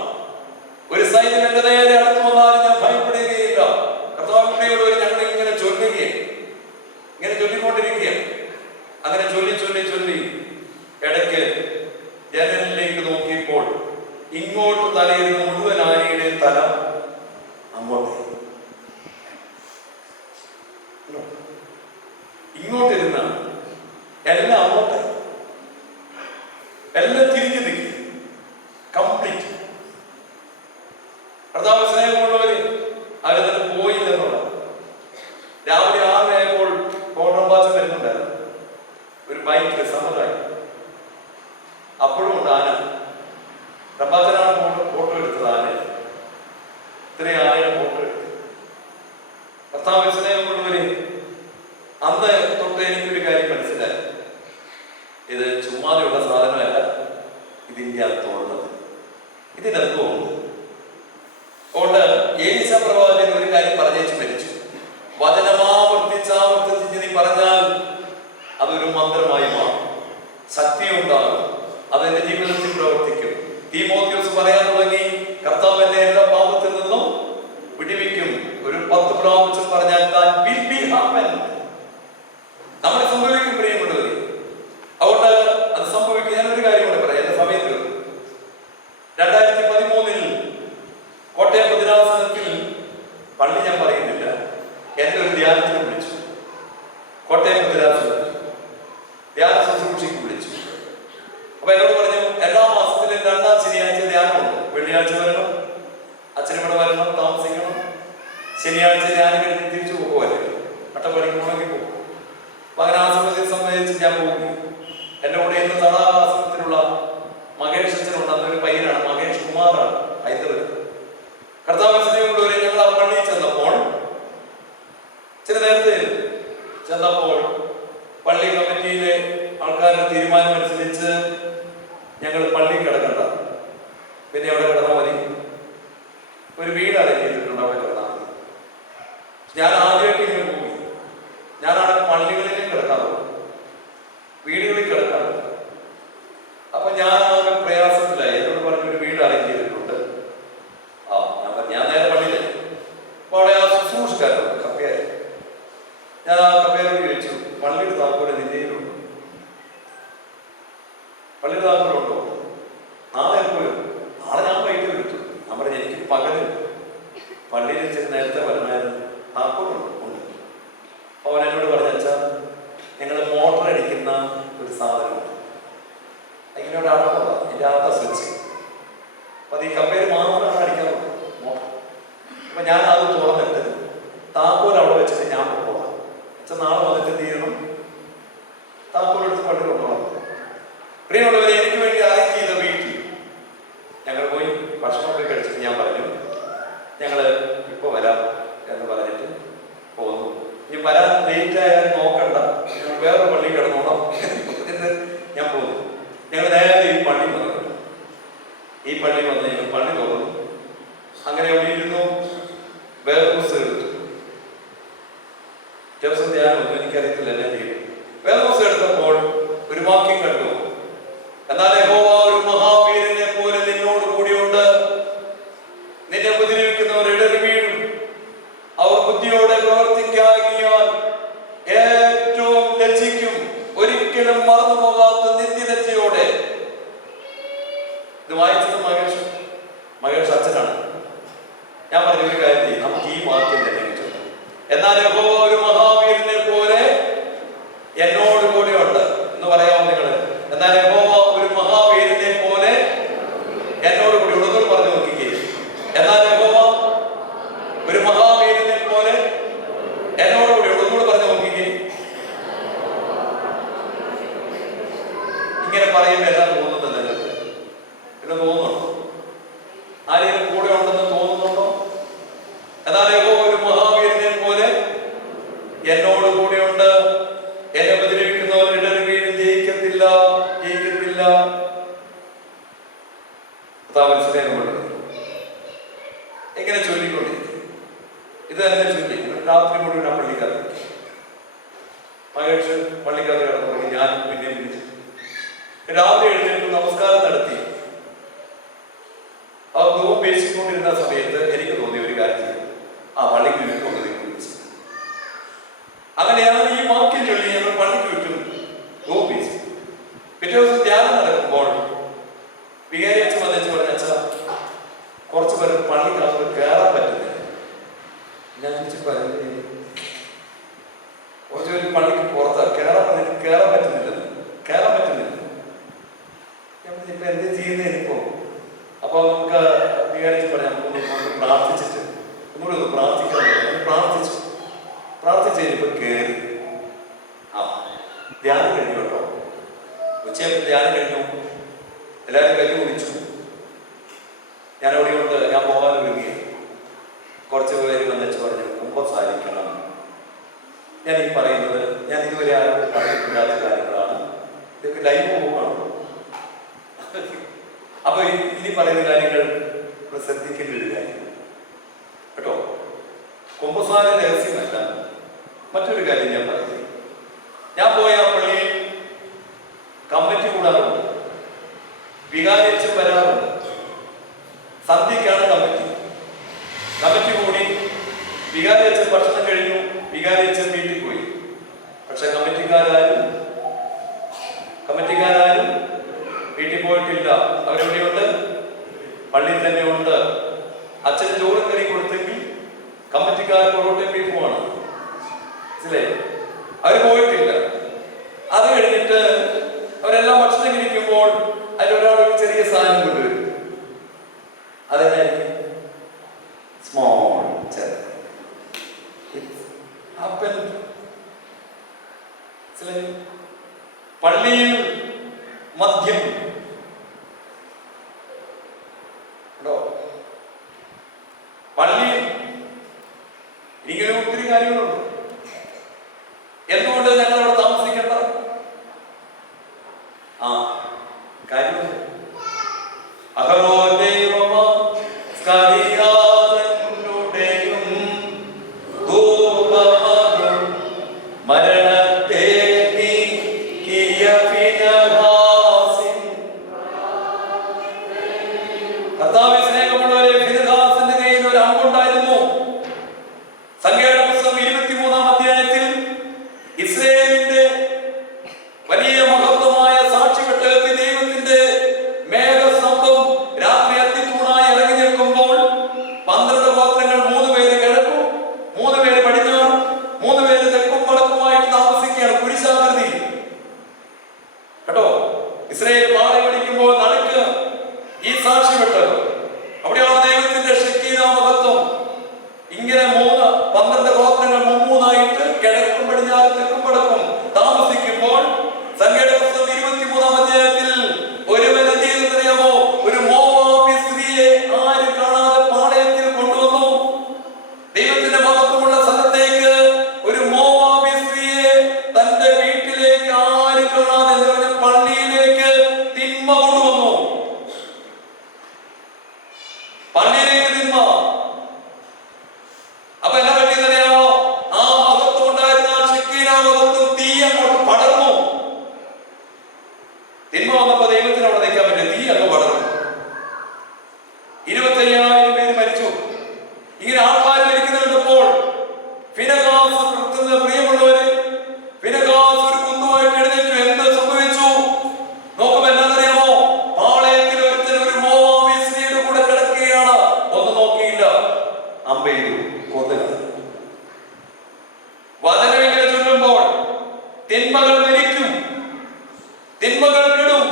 ഒരു സൈന്യം എന്റെ നേരെ അടുത്ത് വന്നാലും ഞാൻ ഭയപ്പെടുകയില്ല. കർത്താവിനോട് ഞങ്ങൾ ഇങ്ങനെ ചൊല്ലുകയാണ്, ഇങ്ങനെ ചൊല്ലിക്കൊണ്ടിരിക്കുകയാണ്. അങ്ങനെ ചൊല്ലി ചൊല്ലി ചൊല്ലി ഇടയ്ക്ക് ജനലിലേക്ക് നോക്കിയപ്പോൾ ഇങ്ങോട്ട് തലയിരുന്ന മുഴുവൻ ആനയുടെ തല അങ്ങോട്ട്, ഇങ്ങോട്ടിരുന്ന എല്ലാം അങ്ങോട്ട്, എല്ലാം തിരിഞ്ഞു നിൽക്കും കംപ്ലീറ്റ്. കർത്താവ് സ്നേഹമുള്ളവര് അവരെന്നിട്ട് പോയില്ലെന്നുള്ള. രാവിലെ 6 ആയപ്പോൾ കോട്ടമ്പാച്ചൻ വരുന്നുണ്ടായിരുന്നു ഒരു ബൈക്കിൽ സമതായി. അപ്പോഴും ഉണ്ട് ആന. റബ്ബാച്ചനാണ് ഫോട്ടോ എടുത്തത്. ആന ഇത്രയും ആനയുടെ ഫോട്ടോ എടുത്തു. കർത്താവ് സ്നേഹമുള്ളവര് അന്ന് തൊട്ട് എനിക്കൊരു കാര്യം മനസ്സിലായി, ഇത് ചുമ്മാതെയുള്ള സാധനമല്ല, ഇതിന്റെ അർത്ഥമുള്ളത്, ഇതിനർത്ഥമുണ്ട്. അതുകൊണ്ട് ഏലീശ പ്രവാചകൻ ഒരു കാര്യം പറഞ്ഞേച്ച് മരിച്ചു. വചനമാവർത്തിച്ചാവർത്തിച്ച് നീ പറഞ്ഞാൽ അതൊരു മന്ത്രമായി മാറും, ശക്തിയുണ്ടാകും, അതെന്റെ ജീവിതത്തിൽ പ്രവർത്തിക്കും. തീമോഥെയോസ് പറയാൻ തുടങ്ങി, കർത്താവ് എന്നെ എല്ലാ പാപത്തിൽ നിന്നും വിടുവിക്കും. ഒരു 10 പ്രാവശ്യം പറഞ്ഞാൽ നമ്മൾ സംഭവിക്കും പ്രിയമുള്ളവർ. അതുകൊണ്ട് അത് സംഭവിക്കും. ഞാനൊരു കാര്യം കൂടെ പറയാം, എന്റെ സമയത്ത് 2013 കോട്ടയം ഭദ്രാസനത്തിൽ പള്ളി ഞാൻ പറയുന്നില്ല, എന്റെ ഒരു ധ്യാനത്തിന് വിളിച്ചു. കോട്ടയം ഭദ്രാസനത്തിൽ ധ്യാന ശുശ്രൂഷയ്ക്ക് വിളിച്ചു. അപ്പൊ എന്നോട് പറഞ്ഞു, എല്ലാ മാസത്തിലും 2-ാം ശനിയാഴ്ച ധ്യാനമുണ്ട്. വെള്ളിയാഴ്ച വരണം, അച്ഛനിവിടെ വരണം, താമസിക്കണം. ശനിയാഴ്ച ധ്യാനം കഴിഞ്ഞ് തിരിച്ചു പോകുമല്ലേ, അട്ടപ്പടിക്ക് പോകണമെങ്കിൽ പോകും. അപ്പൊ അങ്ങനെ ആ സമയത്തെ സംബന്ധിച്ച് ഞാൻ പോകും. എന്റെ കൂടെ ഇന്ന് തടാകാസനത്തിലുള്ള മഹേഷ് അച്ഛനുണ്ട്. അന്നൊരു പയ്യനാണ്, മഹേഷ് കുമാറാണ്, ഹൈദരാബാദ്. കർത്താവിനെ ഞങ്ങൾ ആ പള്ളിയിൽ ചെന്നപ്പോൾ, ചില നേരത്തെ ചെന്നപ്പോൾ പള്ളി കമ്മിറ്റിയിലെ ആൾക്കാരുടെ തീരുമാനം അനുസരിച്ച് ഞങ്ങൾ പള്ളി കിടക്കണ്ട, പിന്നെ അവിടെ കിടന്നാൽ മതി, ഒരു വീട് അറേഞ്ച് ചെയ്തിട്ടുണ്ട്, അവിടെ കിടന്നാൽ മതി. ഞാൻ ആദ്യമായിട്ട് ഇങ്ങനെ പോയി. ഞാനാണ് പള്ളികളിലും കിടക്കാറുള്ളത്, വീടുകളിൽ കിടക്കാറുള്ളത്. അപ്പൊ ഞാൻ ആകെ പ്രയാസത്തിലായി. എന്നോട് പറഞ്ഞൊരു വീട് അറേഞ്ച് ചെയ്തിട്ടുണ്ട്. ഞാൻ നേരെ പള്ളിയിലെ അപ്പൊ അവിടെ ആ ശുശ്രൂഷക്കാരുണ്ട്, കപ്പയായി. ഞാൻ ആ കപ്പയോട് ചോദിച്ചു, പള്ളിയുടെ താക്കോല് നിന്റെയിലുണ്ടോ? പള്ളിയുടെ താക്കോലുണ്ടോ? നാളെ എപ്പോഴും? നാളെ ഞാൻ വൈകിട്ട് വിളിച്ചു. ഞാൻ പറഞ്ഞു, എനിക്ക് പകല് പള്ളിയിൽ വെച്ചിട്ട് നേരത്തെ വരണമായിരുന്നു, താക്കോലുണ്ട്. ഉണ്ട്. അവൻ എന്നോട് പറഞ്ഞു, അച്ഛാ ഞങ്ങൾ മോട്ടർ അടിക്കുന്ന ഒരു സാധനമുണ്ട്, അതിനോട് അടപ്പുള്ള എൻ്റെ ആത്ത സ്വിച്ച്. അപ്പൊ അത് ഈ കപ്പയിൽ മാത്രമാണ് അടിക്കാറുള്ളത് മോട്ടർ. അപ്പൊ ഞാൻ അത് തുറന്നിട്ട് താക്കോൽ അവിടെ വെച്ചിട്ട് ഞാൻ കൊണ്ടുപോകാം. അച്ഛൻ നാളെ വന്നിട്ട് എന്ത് ചെയ്യണം? താക്കോൽ എടുത്ത് പള്ളി കൊണ്ടുപോകാം. പ്രിയമുള്ളവരെ, എനിക്ക് വേണ്ടി അറേഞ്ച് ചെയ്ത വീട്ടിൽ ഞങ്ങൾ പോയി ഭക്ഷണമൊക്കെ കഴിച്ചിട്ട് ഞാൻ പറഞ്ഞു, ഞങ്ങൾ ഇപ്പോൾ വരാം എന്ന് പറഞ്ഞിട്ട് പോന്നു. ഇനി വരാൻ ലേറ്റ് ആയാൽ നോക്കണ്ട, വേറെ പള്ളി കിടന്നോളാം എന്ന് ഞാൻ പോന്നു. ഞങ്ങൾ നേരെ ഈ പള്ളി വന്നു. ഈ പള്ളി വന്ന് ഞങ്ങൾ പള്ളി തുറന്നു. അങ്ങനെ അവിടെ ഇരുന്നു. വേറെ പുസ്തകം എടുത്തു. ദിവസം ധ്യാനമൊന്നും എനിക്കറിയത്തില്ല എല്ലാം ചെയ്യും. വേറെ പുസ്തകം എടുത്തപ്പോൾ ഒരു വാക്യം കണ്ടു. എന്നാൽ യഹോവ ഒരു മഹാവീരനെ പോലെ നിന്നോട് കൂടിയുണ്ട്. നിന്നെ ഉപദ്രവിക്കുന്നവർ ഇടറി വീഴും. അവർ ബുദ്ധിയോടെ പ്രവർത്തിക്കാകിയാൽ ഏറ്റവും ലജ്ജിക്കും. ഒരിക്കലും മറന്നു പോകാത്ത നിത്യലജ്ജയോടെ. ഇത് വായിച്ചത് മഹേഷ് അച്ഛനാണ്. ഞാൻ പറഞ്ഞ ഒരു കാര്യം, നമുക്ക് ഈ വാക്യം തന്നെ കിട്ടുന്നു. എന്നാൽ യഹോവ ഒരു മഹാവീരനെ പോലെ എന്നോട് കൂടെയുണ്ട് എന്ന് പറയാമോ നിങ്ങൾ? എന്നാൽ യഹോവ ഒരു മഹാവീരനെ പോലെ എന്നോട് കൂടി ഉള്ളതെന്ന് പറഞ്ഞു നോക്കിക്കേ. എന്നാൽ യഹോവ ഒരു മഹാവീരനെ പോലെ എന്നോട് കൂടി ഉള്ളതെന്നോട് പറഞ്ഞു നോക്കിക്കേ. ഇങ്ങനെ പറയുമ്പോൾ എല്ലാം തോന്നുന്നത് നിങ്ങൾക്ക് പിന്നെ തോന്നുന്നുണ്ടോ? ആരെങ്കിലും കൂടെ ഉണ്ടെന്ന് തോന്നുന്നുണ്ടോ? എന്നാൽ യഹോവ ഒരു മഹാവീരനെ പോലെ എന്നോട് കൂടെയുണ്ട്. എന്നെ ഉപദ്രവിക്കുന്നവർ ഇടറി വീഴും. ജയിക്കത്തില്ല. എങ്ങനെ ചൊല്ലിക്കൊണ്ടിരിക്കും? ഇത് തന്നെ ചൊല്ലി രാത്രി മുഴുവൻ ആ പള്ളിക്കകത്ത് മഹേഷ് പള്ളിക്കകത്ത് കിടന്നു തുടങ്ങി. ഞാൻ പിന്നെ വിളിച്ചു. രാവിലെ എഴുന്നേറ്റ് നമസ്കാരം നടത്തി ആ നോമ്പ് പേശിക്കൊണ്ടിരുന്ന സമയത്ത് എനിക്ക് തോന്നിയ ഒരു കാര്യം ചെയ്തു. ആ പള്ളിക്ക് ചുറ്റും വിളിച്ചു. അങ്ങനെയാണ് ഈ വാക്യം ചൊല്ലി ഞങ്ങൾ പള്ളിക്ക് ചുറ്റും നോമ്പ് പേശി. പിറ്റേ ദിവസം ധ്യാനം നടക്കുമ്പോൾ വികാരി അച്ഛൻ വന്നിച്ച് പറഞ്ഞ, അച്ഛാ കുറച്ച് പേർക്ക് പള്ളിക്കകത്ത് കയറാൻ പറ്റുന്നില്ല. ഞാൻ ചോദിച്ചു, കുറച്ച് പേര് പള്ളിക്ക് പുറത്ത് കയറാൻ പറ്റുന്നില്ല. ഇപ്പൊ എന്ത് ചെയ്യുന്നതിനിപ്പോ? അപ്പൊ നമുക്ക് വികാരിച്ച് പറയാം, നമുക്ക് പ്രാർത്ഥിച്ചിട്ട് ഒന്നുകൂടി പ്രാർത്ഥിക്കാൻ പ്രാർത്ഥിച്ചു കഴിഞ്ഞപ്പോ കയറി. ആ ധ്യാനം കഴിഞ്ഞു കേട്ടോ. ഉച്ചയായപ്പോൾ ധ്യാനം കഴിഞ്ഞു. എല്ലാവരും കൈ കുടിച്ചു. ഞാൻ അവിടെ കൊണ്ട് ഞാൻ പോകാൻ ഒരുങ്ങി. കുറച്ച് പേര് വന്നിച്ച് പറഞ്ഞു, കുമ്പസാരിക്കണം. ഞാൻ ഈ പറയുന്നത് ഞാൻ ഇതുവരെ ആരും പറഞ്ഞിട്ടില്ലാത്ത കാര്യങ്ങളാണ്. ഇതൊക്കെ ലൈവ് പോകണം. അപ്പൊ ഇനി പറയുന്ന കാര്യങ്ങൾ ശ്രദ്ധിക്കേണ്ട ഒരു കാര്യം കേട്ടോ. കുമ്പസാര രഹസ്യമല്ല. മറ്റൊരു കാര്യം ഞാൻ പറയുന്നത്, ഞാൻ പോയ പള്ളിയിൽ കമ്മിറ്റി കൂടാറുണ്ട്. വികാരിയച്ഛൻ വരാറുണ്ട്. സന്ധ്യക്കാണ് കമ്മിറ്റി കൂടി. വികാരിയച്ഛൻ ഭക്ഷണം കഴിഞ്ഞു. വികാരിയച്ഛൻ വീട്ടിൽ പോയി. പക്ഷെ കമ്മിറ്റിക്കാരും വീട്ടിൽ പോയിട്ടില്ല. അവരെവിടെയുണ്ട്? പള്ളിയിൽ തന്നെ ഉണ്ട്. അച്ഛന് ചോറും കറി കൊടുത്തെങ്കിൽ കമ്മിറ്റിക്കാർ പൊറോട്ടയും ബീഫുമാണ്. മനസ്സിലായി? അവർ പോയിട്ടില്ല. അത് കഴിഞ്ഞിട്ട് അവരെല്ലാം ഭക്ഷണം കഴിക്കുമ്പോൾ അതിലൊരാൾ ഒരു ചെറിയ സാധനം കൊണ്ടുവരും. അതെന്നായിരിക്കും? സ്മോൾ പള്ളിയിൽ മദ്യം പള്ളിയിൽ ഇങ്ങനെ ഒത്തിരി കാര്യങ്ങളുണ്ട്. എന്തുകൊണ്ട് ഞങ്ങൾ അവിടെ താമസിക്കേണ്ട? ആ കാര്യമുണ്ട്. കർത്താവിൽ സ്നേഹമുള്ളവരെ, ഫിനെഹാസിന്റെ കയ്യിൽ ഒരു അമ്പുണ്ടായിരുന്നു. സംഖ്യയുടെ പുസ്തകം 23-ാം അധ്യായത്തിൽ ഇസ്രായേലിന്റെ വലിയ മഹത്വമായ സാക്ഷിപെട്ടകത്തിൽ ദൈവത്തിന്റെ മേഘസ്തംഭം രാത്രി അത്തിത്തൂണായി ഇറങ്ങി നിൽക്കുമ്പോൾ 12 ഗോത്രങ്ങൾ 3 പേര് കിഴക്കും 3 പേര് പടിഞ്ഞാറും 3 പേര് തെക്കും വടക്കുമായിട്ട് താമസിക്കുകയാണ്. കുരിശാകൃതി കേട്ടോ. ഇസ്രായേൽ പാളയം പിടിക്കുമ്പോൾ നടുക്ക് ഈ സാക്ഷിപെട്ടകം. അവിടെയാണ് ദൈവം 25,000 പേര് മരിച്ചു. ഇങ്ങനെ ആൾക്കാർ മരിക്കുന്നത് കണ്ടപ്പോൾ ഫിനെഹാസ്, പ്രിയമുള്ളവര്, ഫിനെഹാസ് ഒരു കുന്നുമായിട്ട് എഴുന്നേറ്റു. എന്ത് സംഭവിച്ചു നോക്കുമ്പോ എന്താണെന്നറിയാമോ? പാളയത്തിൽ ഒരുത്തൻ ഒരു മോവാബി സ്ത്രീയുടെ കൂടെ കിടക്കുകയാണ്. ഒന്നും നോക്കിയില്ല, അമ്പെയ്തു, കൊന്നുകളഞ്ഞു. വചനം ഇങ്ങനെ ചൊല്ലുമ്പോൾ തിന്മകൾ മരിക്കും, തിന്മകൾ വിടും.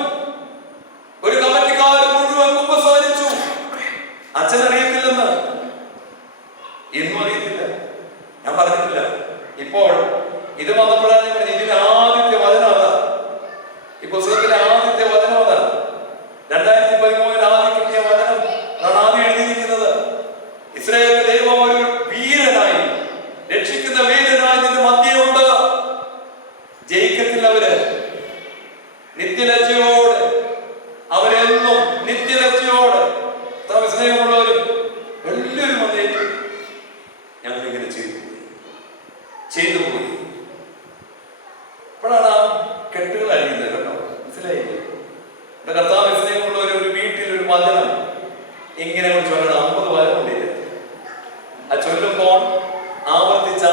ഒരു കമ്മിറ്റിക്കാർ മുഴുവൻ കുമ്പസാരിച്ചു. അച്ഛനറിയത്തില്ലെന്ന്, ഇന്നും അറിയത്തില്ല, ഞാൻ പറഞ്ഞിട്ടില്ല. ഇപ്പോൾ ഇത് വന്നപ്പോഴാണ് ഞാൻ പറഞ്ഞത് ഇതിന്റെ ആദ്യത്തെ വചനം അതാണ്. ഈ പുസ്തകത്തിലെ ആദ്യത്തെ വചനം അതാണ്. 2013 ആദ്യം കിട്ടിയ വചനം ആണ് ആദ്യം എഴുതിയിരിക്കുന്നത്. ഇസ്രായേലിന്റെ ദൈവം ഒരു വീരനായി, രക്ഷിക്കുന്ന വീരനായി നിന്റെ മധ്യമുണ്ട്. ജയിക്കത്തില്ല അവര്, നിത്യലജ്ജയോടെ, അവരെന്നും നിത്യലജ്ജയോടെ. സ്നേഹമുള്ളവരും എല്ലാവരും വന്നേക്കും. ഞങ്ങൾ ഇങ്ങനെ ചെയ്തു പോയി. അപ്പോഴാണ് ആ കെട്ടുകൾ അഴിയുന്നത് കേട്ടോ, മനസ്സിലായില്ലേ? എന്റെ കർത്താവ് സ്നേഹമുള്ളവർ ഒരു വീട്ടിൽ ഒരു വചനം ഇങ്ങനെ ചൊല്ലണം. 50 വചനം ഉണ്ടില്ല. ആ ചൊല്ലുമ്പോൾ ആവർത്തിച്ച്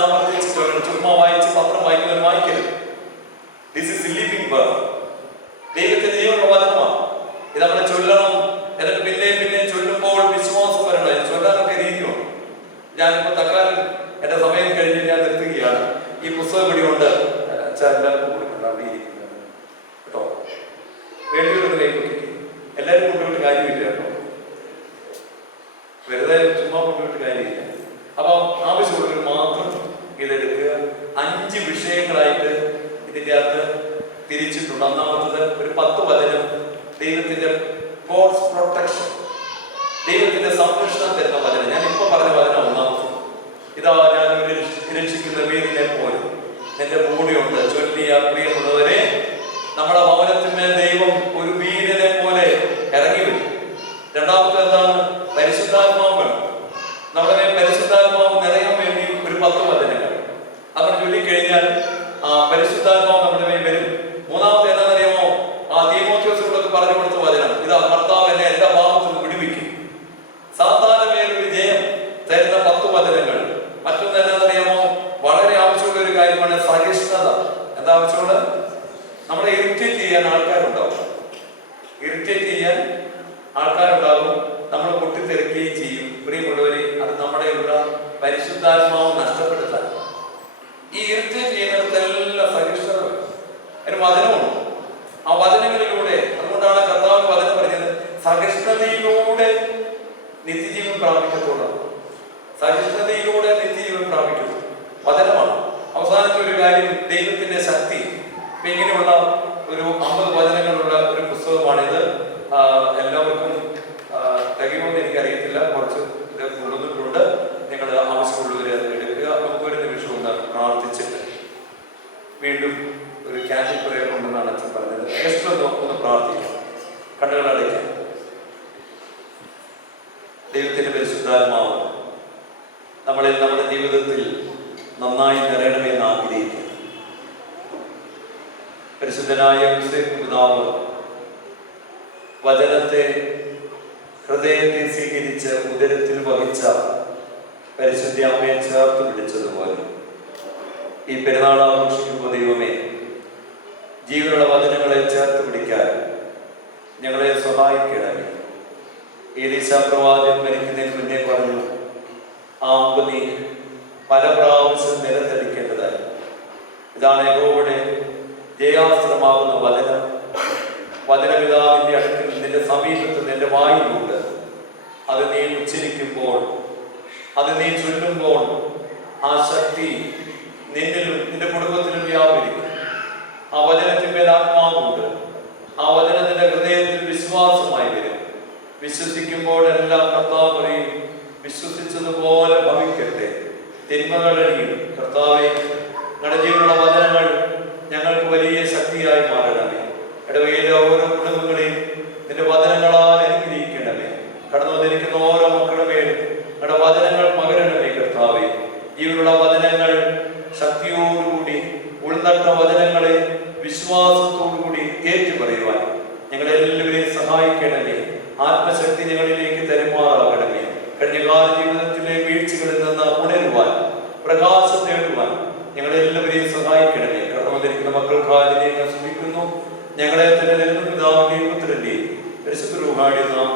ചൊല്ലണം. ചുമ്മാ വായിച്ച് പത്രം വായിക്കുന്നവർ വായിക്കരുത്. This is living word. ദൈവത്തിന്റെ ജീവനുള്ള വചനമാണ്. ഇത് നമ്മളെ ചൊല്ലണം. എന്നിട്ട് പിന്നെയും ചൊല്ലുമ്പോൾ വിശ്വാസം വരണം. ഇത് ചൊല്ലാനൊക്കെ രീതിയുണ്ട്. ഞാനിപ്പോ തക്കാലം എന്റെ സമയം കഴിഞ്ഞ് ഞാൻ നിർത്തുകയാണ്. ഈ പുസ്തകം കൂടി കൊണ്ട് എല്ലാവർക്കും കൊടുക്കണം കേട്ടോ. വേണ്ടിയൊരു എല്ലാവരും കൊണ്ടുപോയിട്ട് കാര്യമില്ല കേട്ടോ, വെറുതെ ചുമ്മാ കൊണ്ടുപോയിട്ട് കാര്യമില്ല. അപ്പം ആവശ്യമുള്ളവർ മാത്രം ഇതെടുക്കുക. 5 വിഷയങ്ങളായിട്ട് ഇതിൻ്റെ അകത്ത് തിരിച്ചിട്ടുണ്ട്. ഒന്നാമത്തത് ഒരു 10 വചനം ദൈവത്തിന്റെ ഗോഡ്സ് പ്രൊട്ടക്ഷൻ, ദൈവത്തിന്റെ സംരക്ഷണം തരുന്ന വചനം. ഞാൻ ഇപ്പൊ പറഞ്ഞ വചനം ഒന്നാമത്. ഇതാ ഞാൻ രക്ഷിക്കുന്ന വീരനെ പോലെ എന്റെ കൂടെയുണ്ട്. ചൊല്ലിയ പ്രിയമുള്ളവരെ, നമ്മുടെ ഭവനത്തിന്മേൽ ദൈവം ഒരു വീരനെ പോലെ ഇറങ്ങി വരും. രണ്ടാമത്തെ എന്താണ്? പരിശുദ്ധാത്മാവ് വേണം. നമ്മുടെ മേൽ പരിശുദ്ധാത്മാവ് നിറയാൻ വേണ്ടി ഒരു 10 വചനങ്ങൾ അവർ ചൊല്ലിക്കഴിഞ്ഞാൽ പരിശുദ്ധാത്മാവ് നമ്മുടെ മേൽ വരും. മൂന്നാമത്തെ എന്താണെന്നറിയാമോ? തീമോഥെയോസിനോടൊക്കെ പറഞ്ഞു കൊടുത്ത വചനം ഇതാ, കർത്താവ് എന്നെ എല്ലാ പാപത്തിലും വിടുവിക്കും. സാത്താന്റെ മേലൊരു ജയം തരുന്ന 10 വചനങ്ങൾ. മറ്റൊന്ന് എന്താണെന്നറിയാമോ? വളരെ ആവശ്യമുള്ള ഒരു കാര്യമാണ് സഹിഷ്ണുത. എന്താ ആവശ്യമുള്ള? നമ്മളെ ഇറിറ്റേറ്റ് ചെയ്യാൻ ആൾക്കാരുണ്ടാവും. നമ്മൾ പൊട്ടിത്തെറിക്കുകയും ചെയ്യും. പ്രിയമുള്ളവരെ, അത് നമ്മുടെ ഇവിടെ പരിശുദ്ധാത്മാവ് നഷ്ടപ്പെടുത്താൻ ഈ ഇറിറ്റേറ്റ് ചെയ്യുന്നിടത്തെല്ലാം സഹിഷ്ണുത ഒരു വചനമുണ്ട്. ആ വചനങ്ങളിലൂടെ, അതുകൊണ്ടാണ് കർത്താവ് വചനം പറഞ്ഞത് സഹിഷ്ണുതയിലൂടെ നിത്യജീവൻ പ്രാപിക്കത്തോളം. സഹിഷ്ണുതയിലൂടെ നിത്യജീവൻ പ്രാപിക്കുന്നു വചനമാണ്. അവസാനത്തെ ഒരു കാര്യം, ദൈവത്തിന്റെ ശക്തി. ഇപ്പൊ ഇങ്ങനെയുള്ള ഒരു 50 വചനങ്ങളുള്ള ഒരു പുസ്തകമാണിത്. എല്ലാവർക്കും തികയുമെന്ന് എനിക്കറിയത്തില്ല, കുറച്ച് ഇത് കൊണ്ടുവന്നിട്ടുണ്ട്. നിങ്ങൾ ആവശ്യമുള്ളവർ അത് എടുക്കുക. നമുക്കൊരു നിമിഷം ഒന്ന് പ്രാർത്ഥിച്ചിട്ട് വീണ്ടും ഒരു ക്യാൻഡിൽ പ്രയർ ഉണ്ടെന്നാണ് അച്ഛൻ പറഞ്ഞത്. ജസ്റ്റ് ഒന്ന് പ്രാർത്ഥിക്കാം, കണ്ണുകളടയ്ക്കാം. ദൈവത്തിന്റെ പരിശുദ്ധാത്മാവ് നമ്മളിൽ നമ്മുടെ ജീവിതത്തിൽ നന്നായി നിറയണമെന്ന് ആഗ്രഹിക്കുക. പരിശുദ്ധനായ പിതാവ് വചനത്തെ ഹൃദയത്തെ സ്വീകരിച്ച് ഉദരത്തിൽ വഹിച്ച പരിശുദ്ധ അമ്മയെ ചേർത്ത് പിടിച്ചതുപോലെ ഈ പെരുന്നാൾ ആഘോഷിക്കുമ്പോൾ ദൈവമേ, ജീവനുള്ള വചനങ്ങളെ ചേർത്ത് പിടിക്കാൻ ഞങ്ങളെ സഹായിക്കണമേ. ഏലീശാ പ്രവാചകൻ മരിക്കുന്നതിന് മുന്നേ പറഞ്ഞു, ആ അമ്പ് നീ പല പ്രാവശ്യം നിലത്തടിക്കേണ്ടതായി. ഇതാണ് യഹോവയുടെ ജയാസ്ത്രമാകുന്ന വചനം. വചനപിതാവിന്റെ അടുക്കൽ നിന്റെ സമീപത്ത് നിന്റെ വായിലുണ്ട്. അത് നീ ഉച്ചരിക്കുമ്പോൾ, അത് നീ ചൊല്ലുമ്പോൾ ആ ശക്തി നിന്നിലും നിന്റെ കുടുംബത്തിലും വ്യാപരിക്കും. ആ വചനത്തിന്മേൽ ആത്മാവുണ്ട്. ആ വചനത്തിന്റെ ഹൃദയത്തിൽ വിശ്വാസമായി വരും. വിശ്വസിക്കുമ്പോഴെല്ലാം കർത്താവ് പറയും, വിശ്വസിച്ചതുപോലെ ഭവിക്കട്ടെ, തിന്മകൾ അഴിയും. കർത്താവേ, ഞങ്ങളുടെ ജീവനുള്ള വചനങ്ങൾ ഞങ്ങൾക്ക് വലിയ ശക്തിയായി മാറണമേ. ഇടവയിലെ ഓരോ കുടുംബങ്ങളെയും നിന്റെ വചനങ്ങളാൽ അനുഗ്രഹിക്കണമേ. കടന്നു വന്നിരിക്കുന്ന ഓരോ മക്കളുടെ മേലും ഞങ്ങളുടെ വചനങ്ങൾ പകരണമേ. കർത്താവേ, ജീവനുള്ള വചനങ്ങൾ ശക്തിയോടുകൂടി, ഉൾനട്ട വചനങ്ങളെ വിശ്വാസത്തോടുകൂടി ഏറ്റുപറയുവാൻ ഞങ്ങളെല്ലാവരെയും സഹായിക്കണമേ. ആത്മശക്തി ഞങ്ങളിലേക്ക് തരുമാറാകണമേ. കഴിഞ്ഞകാല ജീവിതത്തിലെ വീഴ്ചകളിൽ നിന്ന് ഉണരുവാൻ, പ്രകാശം നേടുവാൻ ഞങ്ങളെല്ലാവരെയും സഹായിക്കണമേ. കടന്നു വന്നിരിക്കുന്ന മക്കൾക്കായി ശ്രമിക്കുന്നു. ഞങ്ങളെ തന്നെ പിതാവിന്റെയും പുത്രന്റെയും പരിശുദ്ധ റൂഹായുടെ നാമത്തിൽ